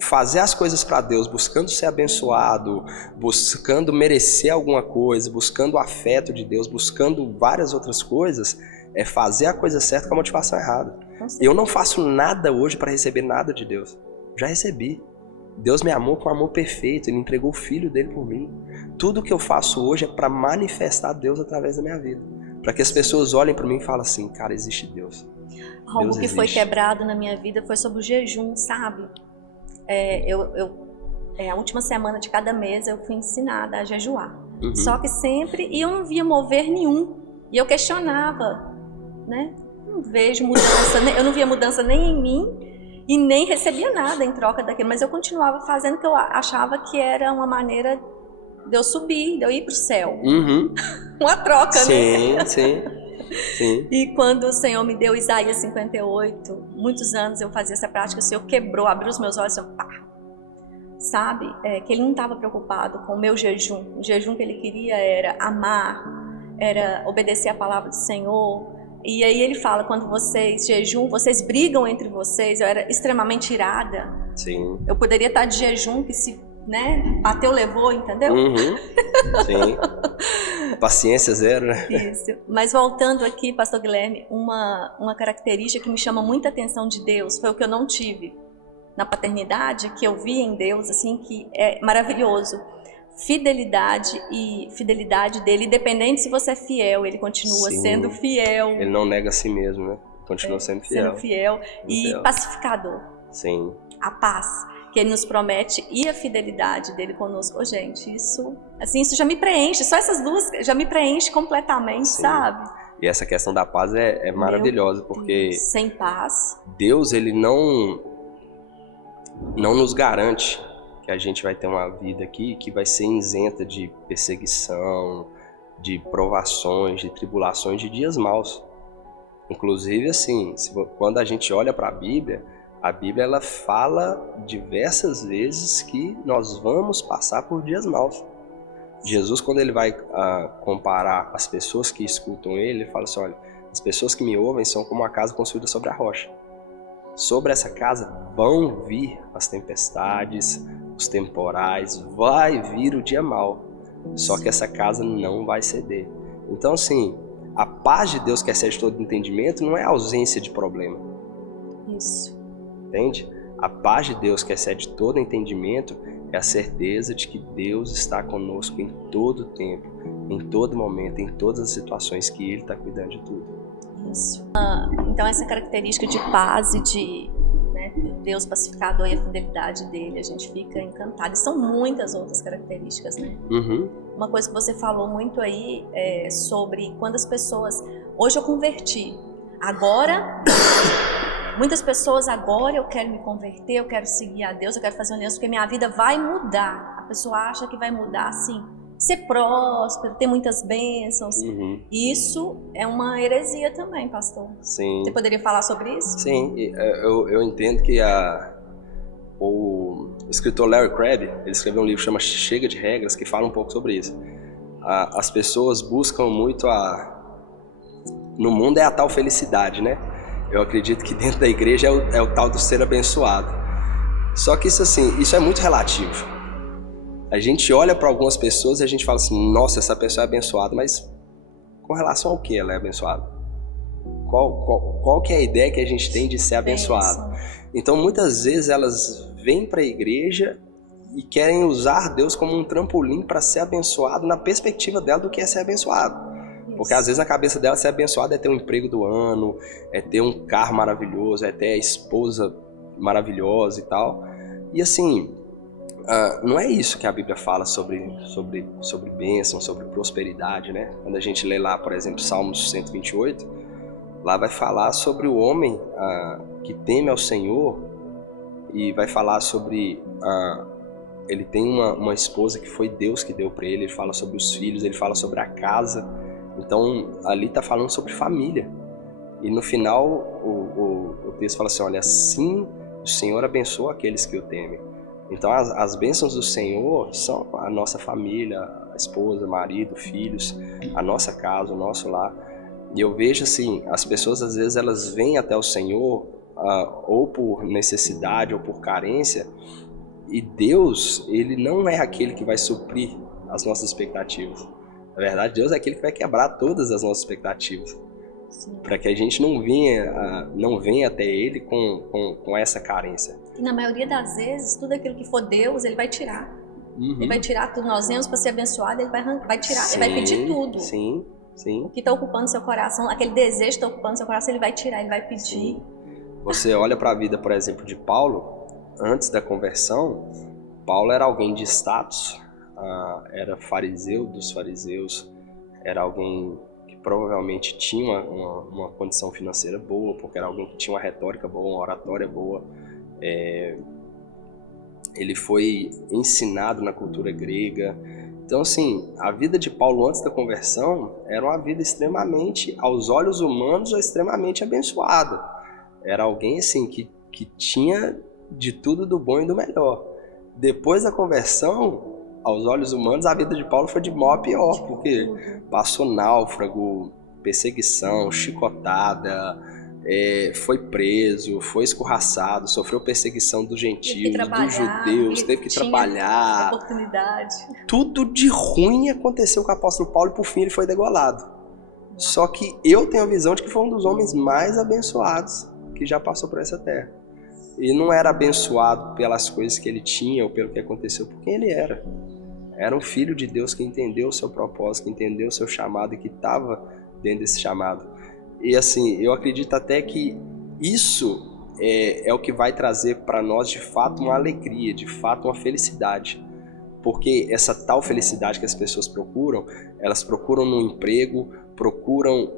Fazer as coisas para Deus, buscando ser abençoado, buscando merecer alguma coisa, buscando o afeto de Deus, buscando várias outras coisas, é fazer a coisa certa com a motivação errada. Eu não faço nada hoje para receber nada de Deus. Já recebi. Deus me amou com amor perfeito, Ele entregou o Filho dele por mim. Tudo que eu faço hoje é para manifestar Deus através da minha vida. Para que as pessoas olhem para mim e falem assim, cara, existe Deus. Algo que foi quebrado na minha vida foi sobre o jejum, sabe? A última semana de cada mês eu fui ensinada a jejuar. Uhum. Só que sempre, e eu não via mover nenhum. E eu questionava, né? Não vejo mudança, eu não via mudança nem em mim e nem recebia nada em troca daquilo. Mas eu continuava fazendo o que eu achava que era uma maneira de eu subir, de eu ir para o céu. Uhum. Uma troca, sim, né? Sim. E quando o Senhor me deu Isaías 58, muitos anos eu fazia essa prática, o Senhor quebrou, abriu os meus olhos, pá, sabe? Que Ele não estava preocupado com o meu jejum. O jejum que Ele queria era amar, era obedecer a palavra do Senhor. E aí Ele fala, quando vocês jejum, vocês brigam entre vocês. Eu era extremamente irada. Sim. Eu poderia estar de jejum, que se, né, bateu, levou, entendeu? Uhum. Sim. Paciência zero, né? Isso. Mas voltando aqui, pastor Guilherme, uma característica que me chama muita atenção de Deus foi o que eu não tive na paternidade, que eu vi em Deus, assim, que é maravilhoso. Fidelidade dele, independente se você é fiel, ele continua Sim. sendo fiel. Ele não nega a si mesmo, né? Continua sendo fiel. Sendo fiel e pacificador. Sim. A paz que ele nos promete e a fidelidade dele conosco. Gente, isso já me preenche, só essas duas já me preenche completamente, Sim. sabe? E essa questão da paz é maravilhosa, porque sem paz, Deus, ele não nos garante que a gente vai ter uma vida aqui que vai ser isenta de perseguição, de provações, de tribulações, de dias maus. Inclusive, assim, quando a gente olha para a Bíblia ela fala diversas vezes que nós vamos passar por dias maus. Jesus, quando ele vai comparar as pessoas que escutam ele fala assim, olha, as pessoas que me ouvem são como uma casa construída sobre a rocha. Sobre essa casa vão vir as tempestades, os temporais, vai vir o dia mau. Só que essa casa não vai ceder. Então, assim, a paz de Deus que excede todo entendimento não é a ausência de problema. Isso. Entende? A paz de Deus que excede todo entendimento é a certeza de que Deus está conosco em todo tempo, em todo momento, em todas as situações, que Ele está cuidando de tudo. Isso. Então essa característica de paz e de Deus pacificador e a fidelidade dele, a gente fica encantado. E são muitas outras características, né? Uhum. Uma coisa que você falou muito aí é sobre quando as pessoas... Hoje eu converti. Agora... Muitas pessoas, agora eu quero me converter, eu quero seguir a Deus, eu quero fazer uma aliança, porque minha vida vai mudar. A pessoa acha que vai mudar, assim, ser próspero, ter muitas bênçãos. Uhum. Isso é uma heresia também, pastor. Sim. Você poderia falar sobre isso? Sim, eu entendo que o escritor Larry Crabb, ele escreveu um livro que chama Chega de Regras, que fala um pouco sobre isso. As pessoas buscam muito no mundo é a tal felicidade, né? Eu acredito que dentro da igreja é o tal do ser abençoado. Só que isso, assim, isso é muito relativo. A gente olha para algumas pessoas e a gente fala assim, nossa, essa pessoa é abençoada, mas com relação ao que ela é abençoada? Qual que é a ideia que a gente tem de ser abençoado? Então, muitas vezes elas vêm para a igreja e querem usar Deus como um trampolim para ser abençoado na perspectiva dela do que é ser abençoado. Porque às vezes na cabeça dela ser abençoado é ter um emprego do ano, é ter um carro maravilhoso, é ter a esposa maravilhosa e tal. E assim, não é isso que a Bíblia fala sobre bênção, sobre prosperidade, né? Quando a gente lê lá, por exemplo, Salmos 128, lá vai falar sobre o homem que teme ao Senhor e vai falar sobre... ele tem uma esposa que foi Deus que deu para ele, ele fala sobre os filhos, ele fala sobre a casa. Então, ali está falando sobre família. E no final, o texto fala assim, olha, assim o Senhor abençoa aqueles que o temem. Então, as bênçãos do Senhor são a nossa família, a esposa, marido, filhos, a nossa casa, o nosso lar. E eu vejo assim, as pessoas às vezes elas vêm até o Senhor, ou por necessidade ou por carência, e Deus, ele não é aquele que vai suprir as nossas expectativas. Na verdade, Deus é aquele que vai quebrar todas as nossas expectativas. Para que a gente não venha até Ele com essa carência. E na maioria das vezes, tudo aquilo que for Deus, Ele vai tirar. Ele vai tirar tudo. Nós viemos para ser abençoado, Ele vai tirar, sim, Ele vai pedir tudo. Sim. O que está ocupando seu coração, aquele desejo que está ocupando seu coração, Ele vai tirar, Ele vai pedir. Sim. Você olha para a vida, por exemplo, de Paulo, antes da conversão, Paulo era alguém de status. Era fariseu dos fariseus, era alguém que provavelmente tinha uma condição financeira boa, porque era alguém que tinha uma retórica boa, uma oratória boa. Ele foi ensinado na cultura grega. Então, assim, a vida de Paulo antes da conversão era uma vida extremamente, aos olhos humanos, extremamente abençoada. Era alguém assim que tinha de tudo do bom e do melhor. Depois da conversão, aos olhos humanos, a vida de Paulo foi de mal a pior, porque passou náufrago, perseguição, chicotada, foi preso, foi escorraçado, sofreu perseguição dos gentios, dos judeus, teve que trabalhar. Oportunidade. Tudo de ruim aconteceu com o apóstolo Paulo e por fim ele foi degolado. Só que eu tenho a visão de que foi um dos homens mais abençoados que já passou por essa terra. Ele não era abençoado pelas coisas que ele tinha ou pelo que aconteceu, por quem ele era. Era um filho de Deus que entendeu o seu propósito, que entendeu o seu chamado e que estava dentro desse chamado. E assim, eu acredito até que isso é o que vai trazer para nós de fato uma alegria, de fato uma felicidade. Porque essa tal felicidade que as pessoas procuram, elas procuram no emprego, procuram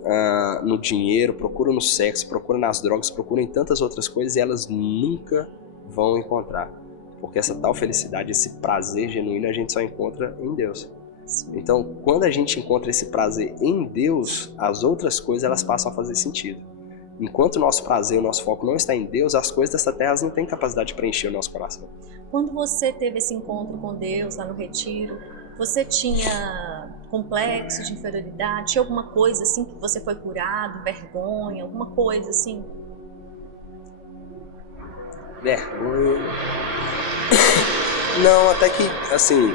no dinheiro, procuram no sexo, procuram nas drogas, procuram em tantas outras coisas e elas nunca vão encontrar. Porque essa tal felicidade, esse prazer genuíno, a gente só encontra em Deus. Então, quando a gente encontra esse prazer em Deus, as outras coisas elas passam a fazer sentido. Enquanto o nosso prazer, o nosso foco não está em Deus, as coisas dessa terra não têm capacidade de preencher o nosso coração. Quando você teve esse encontro com Deus lá no retiro, você tinha complexo de inferioridade? Tinha alguma coisa assim que você foi curado, vergonha, alguma coisa assim? Vergonha? Não, até que, assim,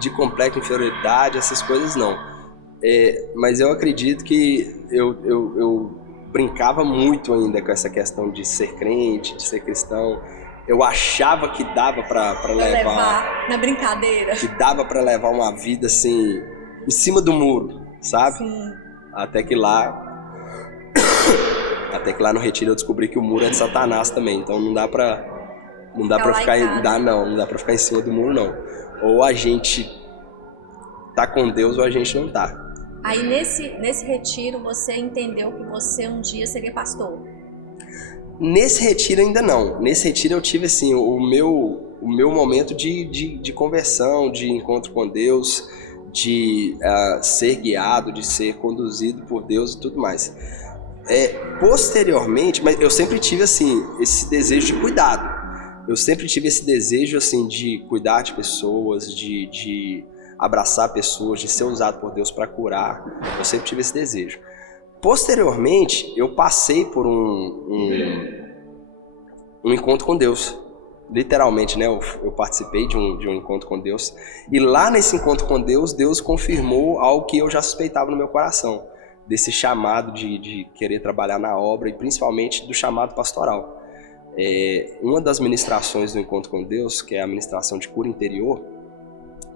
de complexo de inferioridade, essas coisas não. Mas eu acredito que eu brincava muito ainda com essa questão de ser crente, de ser cristão. Eu achava que dava pra levar na brincadeira. Que dava pra levar uma vida assim, em cima do muro, sabe? Sim. Até que lá no retiro eu descobri que o muro é de Satanás também. Então não dá pra ficar em cima do muro, não. Ou a gente tá com Deus ou a gente não tá. Aí nesse retiro você entendeu que você um dia seria pastor? Nesse retiro ainda não. Nesse retiro eu tive assim, o meu momento de conversão, de encontro com Deus, de ser guiado, de ser conduzido por Deus e tudo mais. Posteriormente, mas eu sempre tive assim, esse desejo de cuidado. Eu sempre tive esse desejo assim, de cuidar de pessoas, de abraçar pessoas, de ser usado por Deus para curar. Eu sempre tive esse desejo. Posteriormente, eu passei por um encontro com Deus. Literalmente, né? Eu participei de um encontro com Deus. E lá nesse encontro com Deus, Deus confirmou algo que eu já suspeitava no meu coração. desse chamado de querer trabalhar na obra e principalmente do chamado pastoral. Uma das ministrações do Encontro com Deus, que é a ministração de cura interior,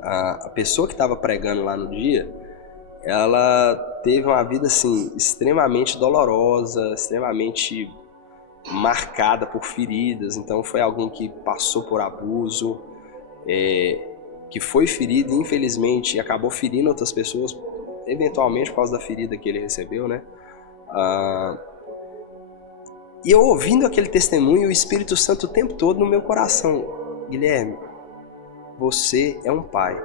a pessoa que estava pregando lá no dia, ela teve uma vida assim extremamente dolorosa, extremamente marcada por feridas. Então foi alguém que passou por abuso, que foi ferido, infelizmente, e acabou ferindo outras pessoas, eventualmente por causa da ferida que ele recebeu, né? E eu ouvindo aquele testemunho, o Espírito Santo o tempo todo no meu coração: Guilherme, você é um pai,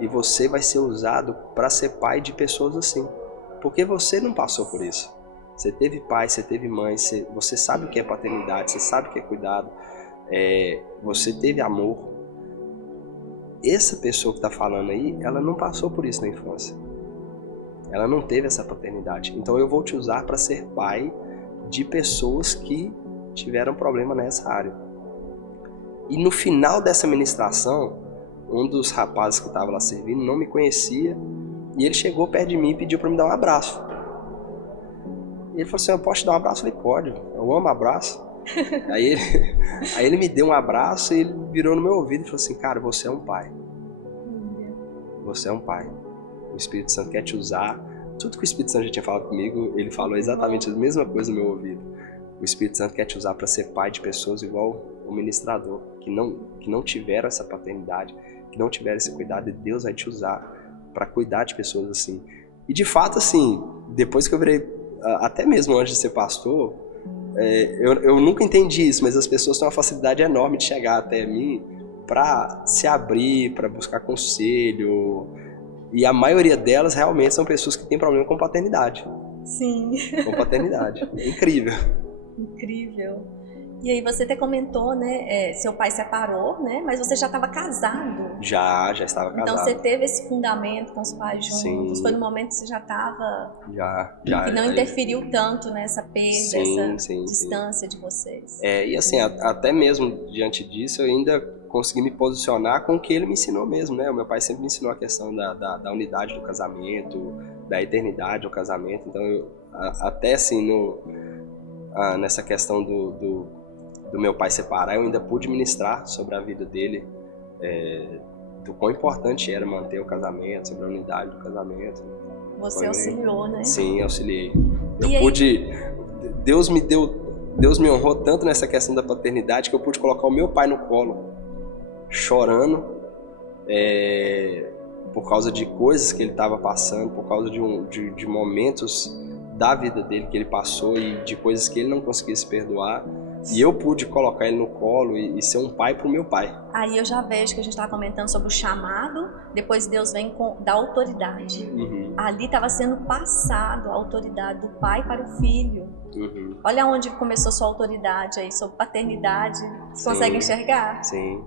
e você vai ser usado para ser pai de pessoas assim, porque você não passou por isso. Você teve pai, você teve mãe, você sabe o que é paternidade, você sabe o que é cuidado, você teve amor. Essa pessoa que está falando aí, ela não passou por isso na infância. Ela não teve essa paternidade. Então eu vou te usar para ser pai de pessoas que tiveram problema nessa área. E no final dessa ministração, um dos rapazes que estava lá servindo não me conhecia, e ele chegou perto de mim e pediu para me dar um abraço. E ele falou assim: eu posso te dar um abraço? Eu falei: pode, eu amo abraço. Aí ele me deu um abraço e ele virou no meu ouvido e falou assim: cara, você é um pai. Você é um pai. O Espírito Santo quer te usar. Tudo que o Espírito Santo já tinha falado comigo, ele falou exatamente a mesma coisa no meu ouvido. O Espírito Santo quer te usar para ser pai de pessoas igual o ministrador, que não tiveram essa paternidade, que não tiveram esse cuidado, e Deus vai te usar para cuidar de pessoas assim. E de fato, assim, depois que eu virei, até mesmo antes de ser pastor, eu nunca entendi isso, mas as pessoas têm uma facilidade enorme de chegar até mim para se abrir, para buscar conselho. E a maioria delas realmente são pessoas que têm problema com paternidade. Sim. Com paternidade. Incrível. Incrível. E aí você até comentou, né, seu pai separou, né, mas você já estava casado. Já estava casado. Então você teve esse fundamento com os pais juntos. Sim. Foi no momento que você já estava... Já. Que não interferiu tanto nessa perda, sim, distância de vocês. E assim, até mesmo diante disso, eu ainda consegui me posicionar com o que ele me ensinou mesmo, né? O meu pai sempre me ensinou a questão da unidade do casamento, da eternidade do casamento. Então, até assim, nessa questão do meu pai separar, eu ainda pude ministrar sobre a vida dele, do quão importante era manter o casamento, sobre a unidade do casamento. Você auxiliou, né? Sim, auxiliei. Deus me honrou tanto nessa questão da paternidade que eu pude colocar o meu pai no colo, chorando, por causa de coisas que ele estava passando, por causa de momentos da vida dele que ele passou e de coisas que ele não conseguia se perdoar. E eu pude colocar ele no colo e ser um pai para o meu pai. Aí eu já vejo que a gente estava comentando sobre o chamado, depois Deus vem da autoridade. Uhum. Ali estava sendo passado a autoridade do pai para o filho. Uhum. Olha onde começou sua autoridade aí, sobre paternidade. Você consegue enxergar? Sim.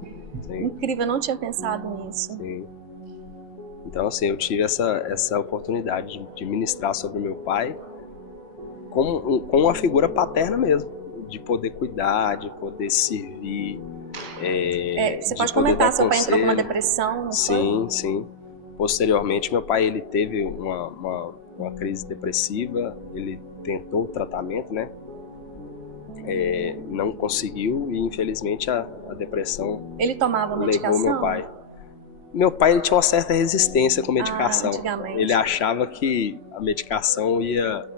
Incrível, eu não tinha pensado nisso. Sim. Então, assim, eu tive essa oportunidade de ministrar sobre o meu pai como uma figura paterna mesmo. De poder cuidar, de poder servir. Você pode comentar, seu pai entrou com uma depressão? Sim. Posteriormente, meu pai ele teve uma crise depressiva, ele tentou o tratamento, né? Não conseguiu e infelizmente a depressão ele tomava medicação? Levou meu pai. Meu pai ele tinha uma certa resistência com medicação. Antigamente. Ele achava que a medicação ia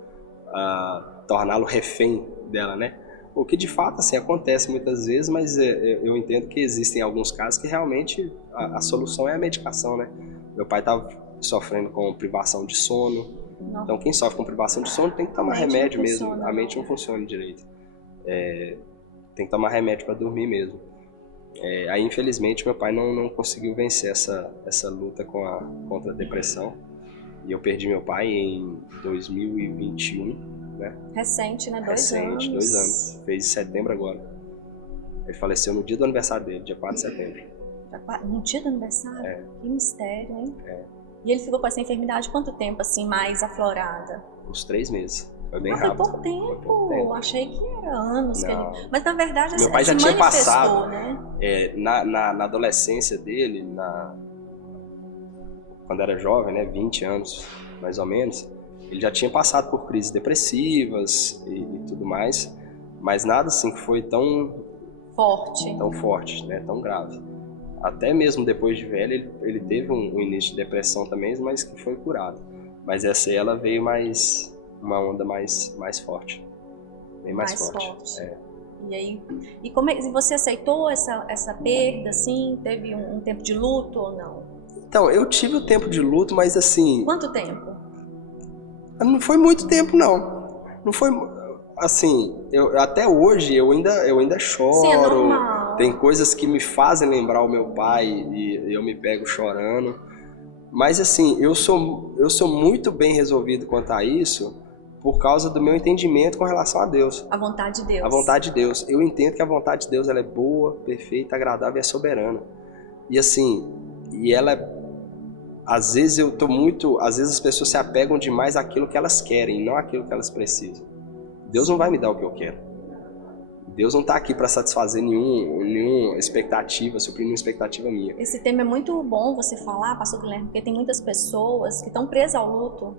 torná-lo refém dela, né? O que de fato assim, acontece muitas vezes, mas eu entendo que existem alguns casos que realmente a solução é a medicação, né? Meu pai estava sofrendo com privação de sono. Não. Então quem sofre com privação de sono tem que tomar remédio mesmo. A mente não funciona direito. Tem que tomar remédio para dormir mesmo. Aí infelizmente meu pai não conseguiu vencer essa luta contra a depressão. E eu perdi meu pai em 2021. Né? Recente, né? 2 Recente, anos. 2 anos. Fez em setembro agora. Ele faleceu no dia do aniversário dele, dia 4 de setembro. No dia do aniversário? Que mistério, hein? E ele ficou com essa enfermidade quanto tempo, assim, mais aflorada? Uns 3 meses. Foi bem rápido. Foi pouco tempo. Achei que era anos. Mas na verdade, meu pai já tinha passado, né? Na adolescência dele, quando era jovem, né? 20 anos, mais ou menos. Ele já tinha passado por crises depressivas e tudo mais, mas nada assim que foi tão forte, né? Tão grave. Até mesmo depois de velho, ele teve um início de depressão também, mas que foi curado. Mas essa aí, ela veio uma onda mais forte, bem mais forte. É. E aí, e você aceitou essa perda, assim? Teve um tempo de luto ou não? Então, eu tive o tempo de luto, mas assim... Quanto tempo? Não foi muito tempo, não. Não foi... Assim, até hoje eu ainda choro. Sim, é normal. Tem coisas que me fazem lembrar o meu pai e eu me pego chorando. Mas assim, eu sou muito bem resolvido quanto a isso por causa do meu entendimento com relação a Deus. A vontade de Deus. A vontade de Deus. Eu entendo que a vontade de Deus ela é boa, perfeita, agradável e é soberana. E assim, às vezes às vezes as pessoas se apegam demais àquilo que elas querem, não àquilo que elas precisam. Deus não vai me dar o que eu quero. Deus não está aqui para satisfazer nenhuma expectativa, suprir nenhuma expectativa minha. Esse tema é muito bom você falar, pastor Guilherme, porque tem muitas pessoas que estão presas ao luto,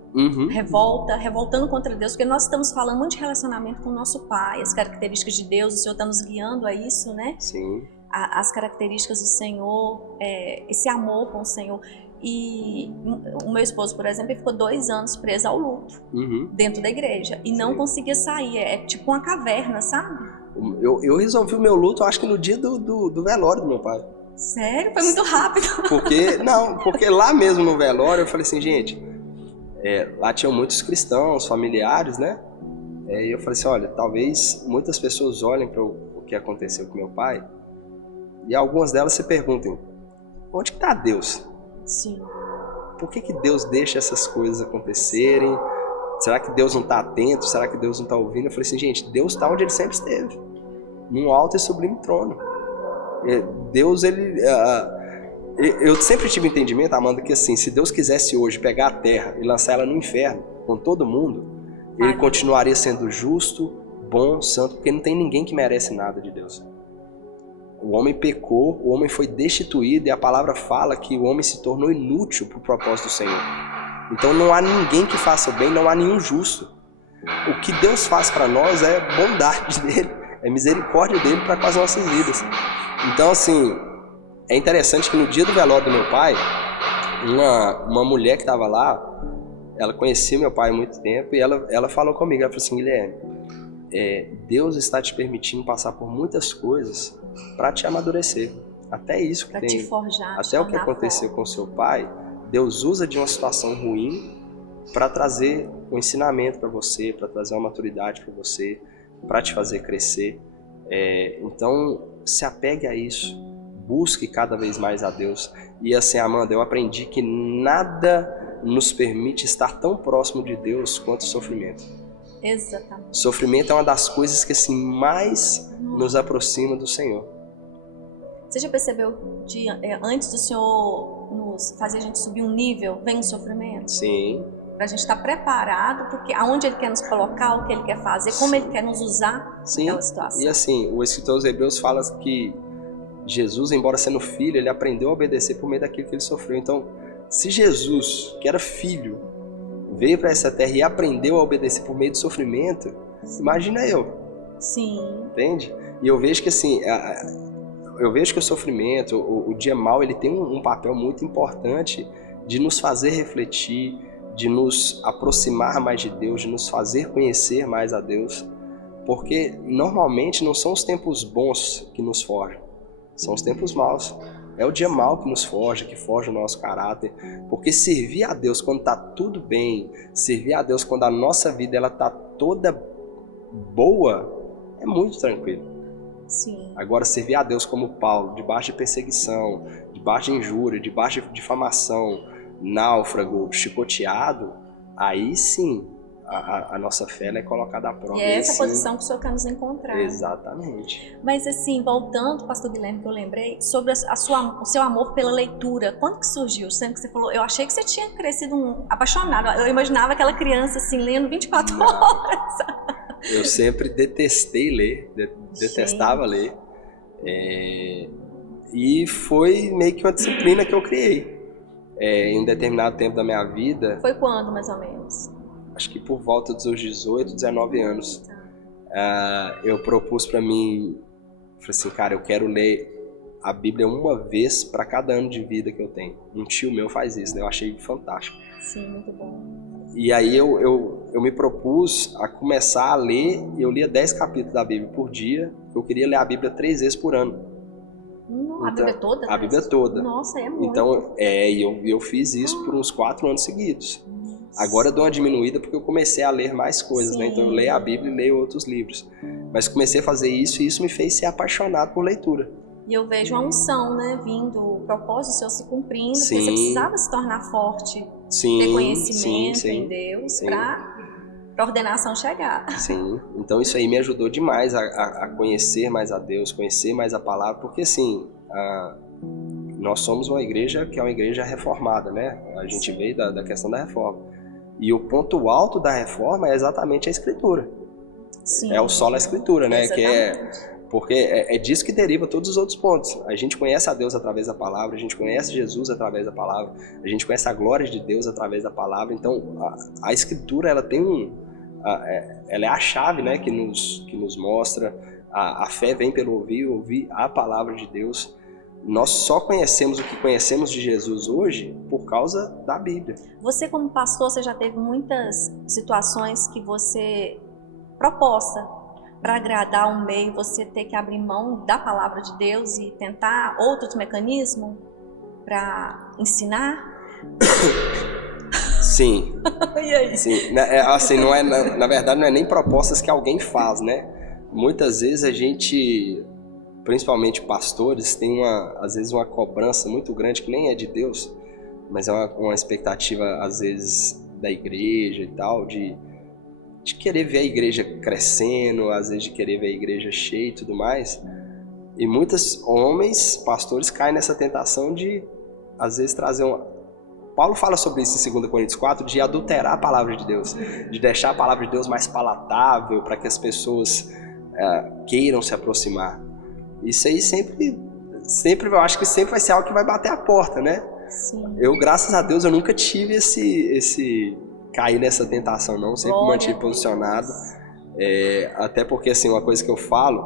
revoltando contra Deus, porque nós estamos falando muito de relacionamento com o nosso Pai, as características de Deus, o Senhor está nos guiando a isso, né? Sim. As características do Senhor, esse amor com o Senhor. E o meu esposo, por exemplo, ele ficou 2 anos preso ao luto, dentro da igreja, e não conseguia sair, é tipo uma caverna, sabe? Eu resolvi o meu luto, acho que no dia do velório do meu pai. Sério? Foi muito rápido. Porque lá mesmo no velório eu falei assim, gente, lá tinham muitos cristãos, familiares, né? E eu falei assim, olha, talvez muitas pessoas olhem para o que aconteceu com meu pai e algumas delas se perguntem, onde que está Deus? Sim. Por que Deus deixa essas coisas acontecerem? Será que Deus não está atento? Será que Deus não está ouvindo? Eu falei assim, gente, Deus está onde Ele sempre esteve, num alto e sublime trono. Deus, eu sempre tive entendimento, Amanda, que assim, se Deus quisesse hoje pegar a terra e lançar ela no inferno com todo mundo, Ele continuaria sendo justo, bom, santo, porque não tem ninguém que merece nada de Deus. O homem pecou, o homem foi destituído e a palavra fala que o homem se tornou inútil para o propósito do Senhor. Então não há ninguém que faça o bem, não há nenhum justo. O que Deus faz para nós é bondade dele, é misericórdia dele para com as nossas vidas. Então assim, é interessante que no dia do velório do meu pai, uma mulher que estava lá, ela conhecia meu pai há muito tempo e ela falou comigo, ela falou assim, Guilherme, Deus está te permitindo passar por muitas coisas para te amadurecer. Até isso que pra tem, te forjar, até o que aconteceu com seu pai, Deus usa de uma situação ruim para trazer um ensinamento para você, para trazer uma maturidade para você, para te fazer crescer. Então, se apegue a isso, busque cada vez mais a Deus. E assim, Amanda, eu aprendi que nada nos permite estar tão próximo de Deus quanto o sofrimento. Exatamente. Sofrimento é uma das coisas que assim, mais nos aproxima do Senhor. Você já percebeu que antes do Senhor nos fazer a gente subir um nível, vem o sofrimento? Sim. Para a gente estar preparado, porque aonde Ele quer nos colocar, o que Ele quer fazer, como Ele quer nos usar naquela situação. E assim, o escritor aos Hebreus fala que Jesus, embora sendo filho, Ele aprendeu a obedecer por meio daquilo que Ele sofreu. Então, se Jesus, que era filho, veio para essa terra e aprendeu a obedecer por meio do sofrimento, imagina eu. Sim. Entende? E eu vejo que assim, eu vejo que o sofrimento, o dia mau, ele tem um papel muito importante de nos fazer refletir, de nos aproximar mais de Deus, de nos fazer conhecer mais a Deus, porque normalmente não são os tempos bons que nos forjam, são os tempos maus. É o dia mau que nos forja, que forja o nosso caráter, porque servir a Deus quando está tudo bem, servir a Deus quando a nossa vida está toda boa, é muito tranquilo. Sim. Agora, servir a Deus como Paulo, debaixo de perseguição, debaixo de injúria, debaixo de difamação, náufrago, chicoteado, aí sim a nossa fé é colocada à prova. E é essa posição que o Senhor quer nos encontrar. Exatamente. Mas assim, voltando, pastor Guilherme, que eu lembrei, sobre o seu amor pela leitura, quando que surgiu? Sempre que você falou, eu achei que você tinha crescido apaixonado, eu imaginava aquela criança assim, lendo 24 horas. Eu sempre detestei ler, detestava ler. E foi meio que uma disciplina que eu criei. Em um determinado tempo da minha vida. Foi quando, mais ou menos? acho que por volta dos seus 18, 19 anos, eu propus para mim, falei assim, cara, eu quero ler a Bíblia uma vez para cada ano de vida que eu tenho. Um tio meu faz isso, né? Eu achei fantástico. Sim, muito bom. E aí eu me propus a começar a ler, e eu lia 10 capítulos da Bíblia por dia. Eu queria ler a Bíblia 3 vezes por ano. A Bíblia toda? A Bíblia toda. Nossa, é muito. Então, eu fiz isso por uns 4 anos seguidos. Agora eu dou uma diminuída porque eu comecei a ler mais coisas, né? Então eu leio a Bíblia e leio outros livros. Mas comecei a fazer isso e isso me fez ser apaixonado por leitura. E eu vejo a unção, né, vindo, o propósito seu se cumprindo, porque você precisava se tornar forte, ter conhecimento em Deus para a ordenação chegar. Sim, então isso aí me ajudou demais a conhecer mais a Deus, conhecer mais a palavra, porque assim, nós somos uma igreja que é uma igreja reformada, né? A gente veio da questão da reforma. E o ponto alto da reforma é exatamente a Escritura. Sim. É o solo a Escritura, né? Exatamente. Porque é disso que deriva todos os outros pontos. A gente conhece a Deus através da palavra, a gente conhece Jesus através da palavra, a gente conhece a glória de Deus através da palavra. Então, a Escritura, ela tem ela é a chave, né, que nos mostra. A fé vem pelo ouvir a palavra de Deus. Nós só conhecemos o que conhecemos de Jesus hoje por causa da Bíblia. Você, como pastor, você já teve muitas situações que você proposta para agradar um meio, você ter que abrir mão da palavra de Deus e tentar outros mecanismos para ensinar? Sim. E aí? Sim. Assim, não é, na verdade, não é nem propostas que alguém faz, né? Muitas vezes a gente, principalmente pastores, tem às vezes uma cobrança muito grande que nem é de Deus, mas é uma expectativa, às vezes, da igreja e tal, de querer ver a igreja crescendo, às vezes de querer ver a igreja cheia e tudo mais. E muitos homens, pastores, caem nessa tentação de, às vezes, trazer Paulo fala sobre isso em 2 Coríntios 4, de adulterar a palavra de Deus, de deixar a palavra de Deus mais palatável para que as pessoas queiram se aproximar. Isso aí sempre eu acho que sempre vai ser algo que vai bater a porta, né? Sim. Eu, graças a Deus, eu nunca tive esse cair nessa tentação, não. Sempre mantive posicionado. Até porque, assim, uma coisa que eu falo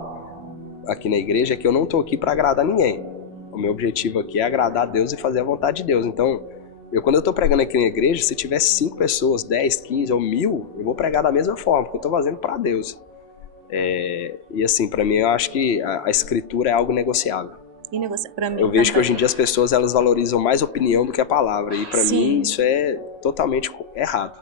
aqui na igreja é que eu não estou aqui para agradar ninguém. O meu objetivo aqui é agradar a Deus e fazer a vontade de Deus. Então, quando eu estou pregando aqui na igreja, se tiver 5 pessoas, 10, 15 ou 1000, eu vou pregar da mesma forma, porque eu estou fazendo para Deus. E assim, para mim, eu acho que a escritura é algo negociável. Eu vejo que hoje em dia as pessoas elas valorizam mais a opinião do que a palavra, e para mim isso é totalmente errado.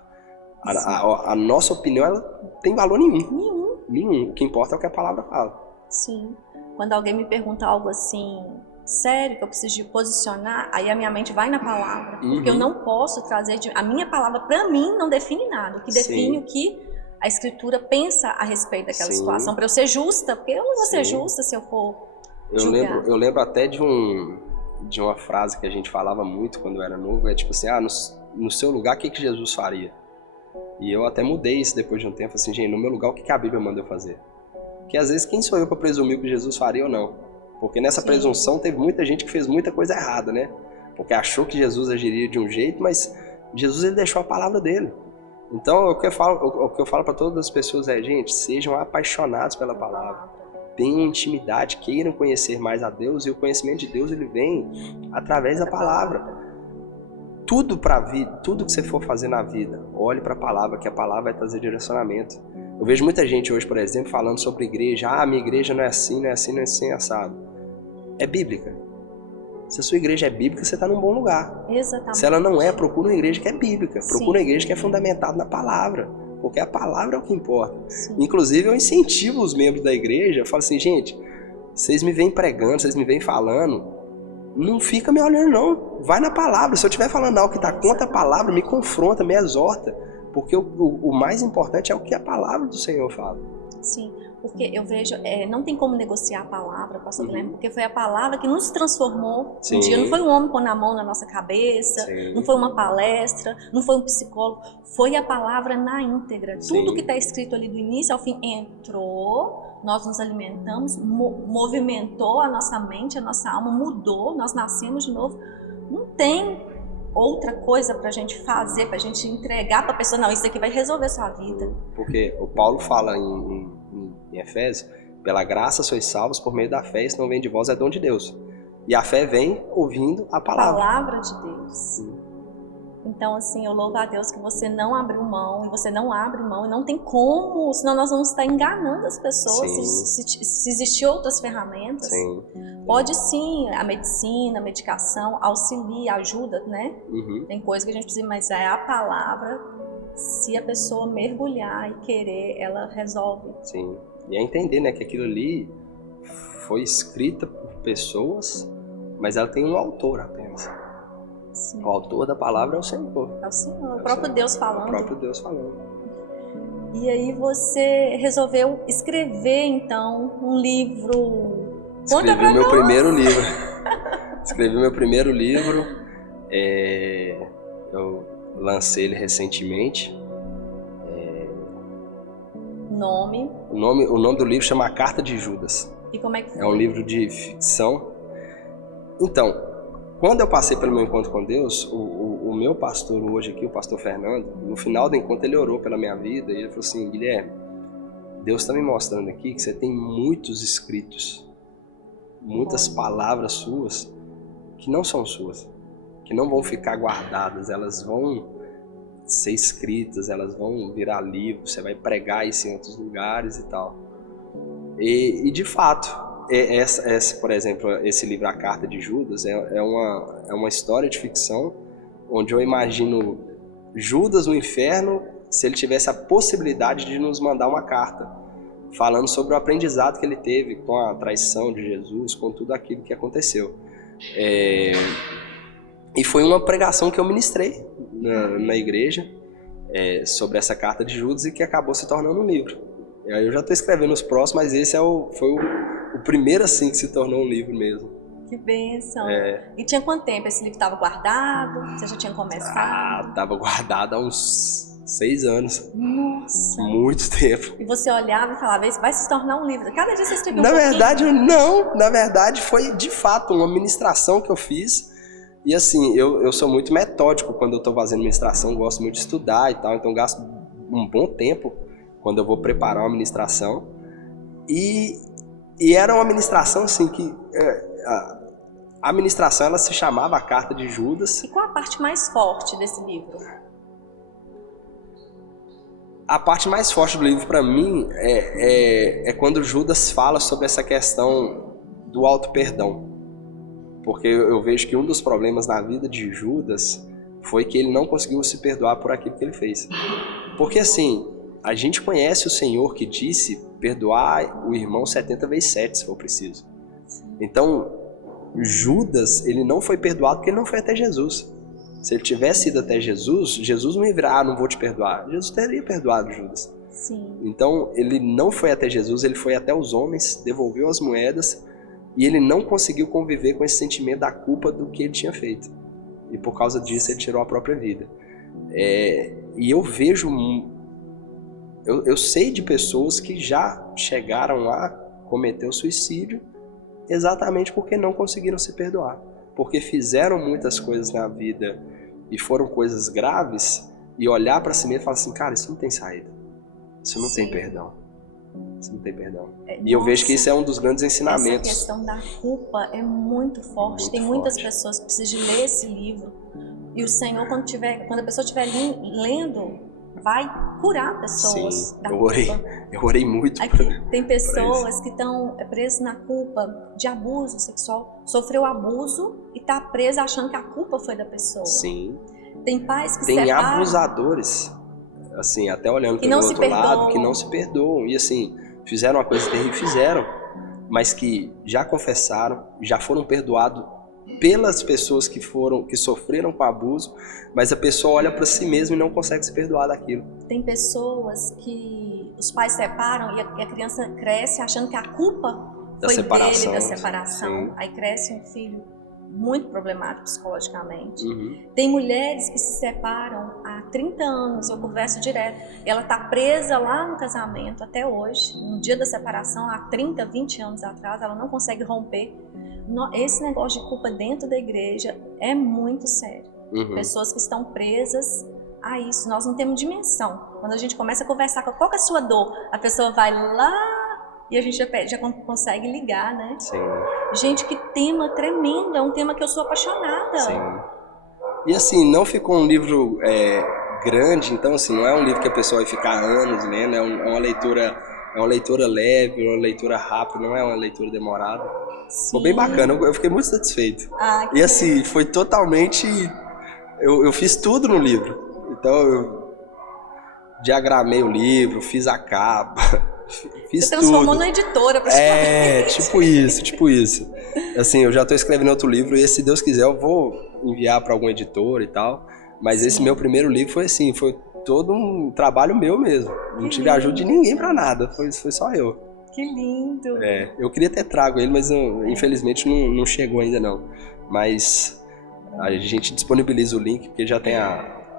A nossa opinião, ela tem valor nenhum. O que importa é o que a palavra fala. Sim. Quando alguém me pergunta algo assim, sério, que eu preciso de posicionar, aí a minha mente vai na palavra. Porque eu não posso trazer... A minha palavra, para mim, não define nada. O que define o que a Escritura pensa a respeito daquela situação. Para eu ser justa, porque eu não vou ser justa se eu for julgar. Eu lembro até de uma frase que a gente falava muito quando eu era novo, tipo assim, no seu lugar, o que Jesus faria? E eu até mudei isso depois de um tempo, assim, gente, no meu lugar, o que a Bíblia manda eu fazer? Porque às vezes, quem sou eu para presumir o que Jesus faria ou não? Porque nessa presunção teve muita gente que fez muita coisa errada, né? Porque achou que Jesus agiria de um jeito, mas Jesus, ele deixou a palavra dele. Então, o que eu falo para todas as pessoas é, gente, sejam apaixonados pela palavra. Tenham intimidade, queiram conhecer mais a Deus, e o conhecimento de Deus, ele vem através da palavra. Tudo para a vida, tudo que você for fazer na vida, olhe para a palavra, que a palavra vai trazer direcionamento. Eu vejo muita gente hoje, por exemplo, falando sobre igreja. Minha igreja não é assim, não é assim, não é assim, assado. É bíblica. Se a sua igreja é bíblica, você está num bom lugar. Exatamente. Se ela não é, procura uma igreja que é bíblica. Procura uma igreja que é fundamentada na palavra. Porque a palavra é o que importa. Sim. Inclusive, eu incentivo os membros da igreja. Eu falo assim, gente, vocês me vêm pregando, vocês me vêm falando, não fica me olhando não. Vai na palavra. Se eu estiver falando algo que está contra a palavra, me confronta, me exorta. Porque o mais importante é o que a palavra do Senhor fala. Sim, porque eu vejo, não tem como negociar a palavra, pastor Guilherme, porque foi a palavra que nos transformou. Um dia não foi um homem pôr a mão na nossa cabeça, não foi uma palestra, não foi um psicólogo, foi a palavra na íntegra. Tudo que está escrito ali do início ao fim entrou, nós nos alimentamos, movimentou a nossa mente, a nossa alma, mudou, nós nascemos de novo. Não tem outra coisa para a gente fazer, para a gente entregar para a pessoa, não, isso aqui vai resolver a sua vida. Porque o Paulo fala em Efésios, pela graça sois salvos por meio da fé, isso não vem de vós, é dom de Deus. E a fé vem ouvindo a palavra. A palavra de Deus. Então, assim, eu louvo a Deus que você não abriu mão, e você não abre mão, e não tem como, senão nós vamos estar enganando as pessoas, se existir outras ferramentas. Sim. Pode sim, a medicina, a medicação, auxilia, ajuda, né? Tem coisa que a gente precisa, mas é a palavra, se a pessoa mergulhar e querer, ela resolve. Sim, e é entender, né, que aquilo ali foi escrita por pessoas, mas ela tem um autor apenas. Sim. O autor da palavra é o Senhor. É o Senhor, o próprio Deus falando. O próprio Deus falando. E aí você resolveu escrever, então, um livro. Escrevi meu primeiro livro. Escrevi meu primeiro livro. Eu lancei ele recentemente. O nome do livro chama A Carta de Judas. E como é que foi? É um livro de ficção. Então, quando eu passei pelo meu encontro com Deus, o meu pastor hoje aqui, o pastor Fernando, no final do encontro ele orou pela minha vida e ele falou assim: Guilherme, Deus está me mostrando aqui que você tem muitos escritos, muitas palavras suas que não são suas, que não vão ficar guardadas, elas vão ser escritas, elas vão virar livro, você vai pregar isso em outros lugares e tal. E de fato, por exemplo, esse livro A Carta de Judas é uma história de ficção onde eu imagino Judas no inferno se ele tivesse a possibilidade de nos mandar uma carta falando sobre o aprendizado que ele teve com a traição de Jesus, com tudo aquilo que aconteceu. E foi uma pregação que eu ministrei na igreja sobre essa Carta de Judas e que acabou se tornando um livro. Eu já estou escrevendo os próximos, mas esse foi o primeiro assim que se tornou um livro mesmo. Que bênção! E tinha quanto tempo esse livro estava guardado? Você já tinha começado? Estava guardado há uns 6 anos. Nossa! Muito tempo. E você olhava e falava, isso vai se tornar um livro. Cada dia você escrevia um pouquinho? Na verdade, verdade foi de fato uma ministração que eu fiz. E assim, eu sou muito metódico quando eu estou fazendo ministração, gosto muito de estudar e tal, então gasto um bom tempo quando eu vou preparar uma ministração. E era uma ministração assim que a ministração ela se chamava A Carta de Judas. E qual a parte mais forte desse livro? A parte mais forte do livro para mim é quando Judas fala sobre essa questão do auto-perdão. Porque eu vejo que um dos problemas na vida de Judas foi que ele não conseguiu se perdoar por aquilo que ele fez. Porque assim, a gente conhece o Senhor que disse perdoar o irmão 70 vezes 7, se for preciso. Então, Judas, ele não foi perdoado porque ele não foi até Jesus. Se ele tivesse ido até Jesus, Jesus não ia virar, não vou te perdoar. Jesus teria perdoado Judas. Sim. Então, ele não foi até Jesus, ele foi até os homens, devolveu as moedas e ele não conseguiu conviver com esse sentimento da culpa do que ele tinha feito. E por causa disso, ele tirou a própria vida. E eu vejo... Eu sei de pessoas que já chegaram a cometer o suicídio exatamente porque não conseguiram se perdoar. Porque fizeram muitas coisas na vida e foram coisas graves e olhar para si mesmo e falar assim, cara, isso não tem saída. Isso não tem perdão. Isso não tem perdão. E eu vejo que isso é um dos grandes ensinamentos. Essa questão da culpa é muito forte. Muito tem muitas pessoas que precisam de ler esse livro. E o Senhor, quando a pessoa estiver lendo, vai curar pessoas. Sim, eu orei muito. Tem pessoas que estão presas na culpa de abuso sexual, sofreu abuso e está presa achando que a culpa foi da pessoa. Sim. Tem pais que tem abusadores, assim, até olhando pelo outro lado, que não se perdoam. E assim, fizeram uma coisa terrível, fizeram, mas que já confessaram, já foram perdoados pelas pessoas que sofreram com abuso, mas a pessoa olha para si mesma e não consegue se perdoar daquilo. Tem pessoas que os pais separam e a criança cresce achando que a culpa foi dele, da separação. Sim. Aí cresce um filho muito problemático psicologicamente. Tem mulheres que se separam há 30 anos, eu converso direto, ela está presa lá no casamento até hoje, no dia da separação, há 30, 20 anos atrás, ela não consegue romper. Esse negócio de culpa dentro da igreja é muito sério. Pessoas que estão presas a isso. Nós não temos dimensão. Quando a gente começa a conversar com qual que é a sua dor, a pessoa vai lá e a gente já consegue ligar, né? Sim. Gente, que tema tremendo. É um tema que eu sou apaixonada. Sim. E assim, não ficou um livro grande, então assim, não é um livro que a pessoa vai ficar anos lendo, é uma leitura leve, uma leitura rápida, não é uma leitura demorada. Sim. Ficou bem bacana, eu fiquei muito satisfeito. E assim, foi totalmente... Eu fiz tudo no livro. Então eu diagramei o livro, fiz a capa, fiz tudo. Você transformou numa editora, praticamente. Tipo isso. Assim, eu já estou escrevendo outro livro e se Deus quiser eu vou enviar para algum editor e tal. Mas esse meu primeiro livro foi assim, foi todo um trabalho meu mesmo. Não tive ajuda de ninguém para nada, foi só eu. Que lindo! Eu queria ter trago ele, mas infelizmente não chegou ainda não. Mas a gente disponibiliza o link, porque já tem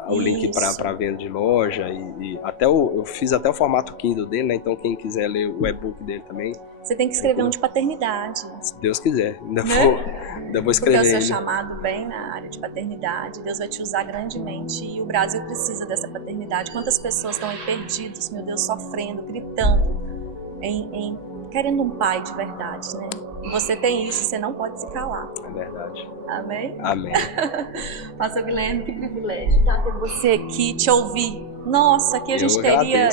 o link para venda de loja e até eu fiz até o formato Kindle dele, né? Então quem quiser ler o e-book dele também. Você tem que escrever um de paternidade. Se Deus quiser, ainda vou escrever. Porque é o seu chamado bem na área de paternidade, Deus vai te usar grandemente e o Brasil precisa dessa paternidade. Quantas pessoas estão aí perdidas, meu Deus, sofrendo, gritando, querendo um pai de verdade, né? E você tem isso, você não pode se calar. É verdade. Amém? Amém. Pastor Guilherme, que privilégio ter você aqui, te ouvir. Nossa, aqui a gente ficaria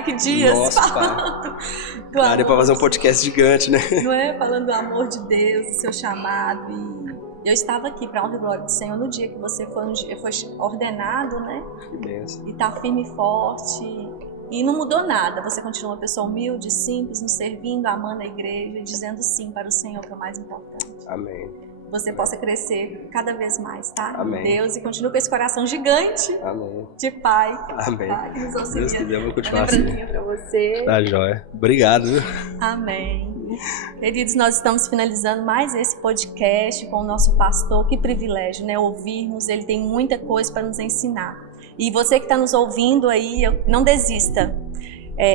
aqui dias falando. Daria para fazer um podcast gigante, né? Não é? Falando do amor de Deus, do seu chamado. E eu estava aqui para a honra e glória do Senhor no dia que você foi ordenado, né? Que bênção. E tá firme e forte. E não mudou nada, você continua uma pessoa humilde, simples, nos servindo, amando a igreja e dizendo sim para o Senhor, que é o mais importante. Amém. Você possa crescer cada vez mais, tá? Amém. Deus, e continue com esse coração gigante. Amém. De pai. Amém. Tá? Que nos auxilia. Deus quiser, eu vou continuar assim. Pra você. Tá joia. Obrigado. Amém. Queridos, nós estamos finalizando mais esse podcast com o nosso pastor. Que privilégio, né? Ouvirmos, ele tem muita coisa para nos ensinar. E você que está nos ouvindo aí, não desista.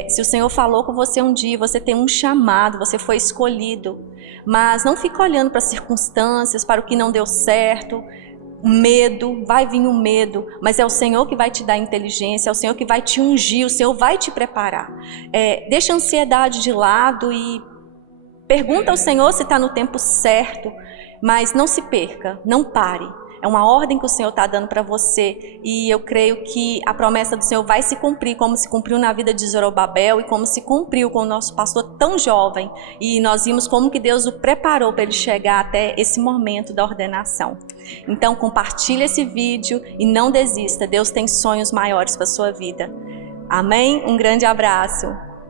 Se o Senhor falou com você um dia, você tem um chamado, você foi escolhido. Mas não fica olhando para as circunstâncias, para o que não deu certo. Medo, vai vir o medo, mas é o Senhor que vai te dar inteligência, é o Senhor que vai te ungir, o Senhor vai te preparar. Deixa a ansiedade de lado e pergunta ao Senhor se está no tempo certo, mas não se perca, não pare. É uma ordem que o Senhor está dando para você e eu creio que a promessa do Senhor vai se cumprir como se cumpriu na vida de Zorobabel e como se cumpriu com o nosso pastor tão jovem. E nós vimos como que Deus o preparou para ele chegar até esse momento da ordenação. Então compartilhe esse vídeo e não desista. Deus tem sonhos maiores para a sua vida. Amém? Um grande abraço.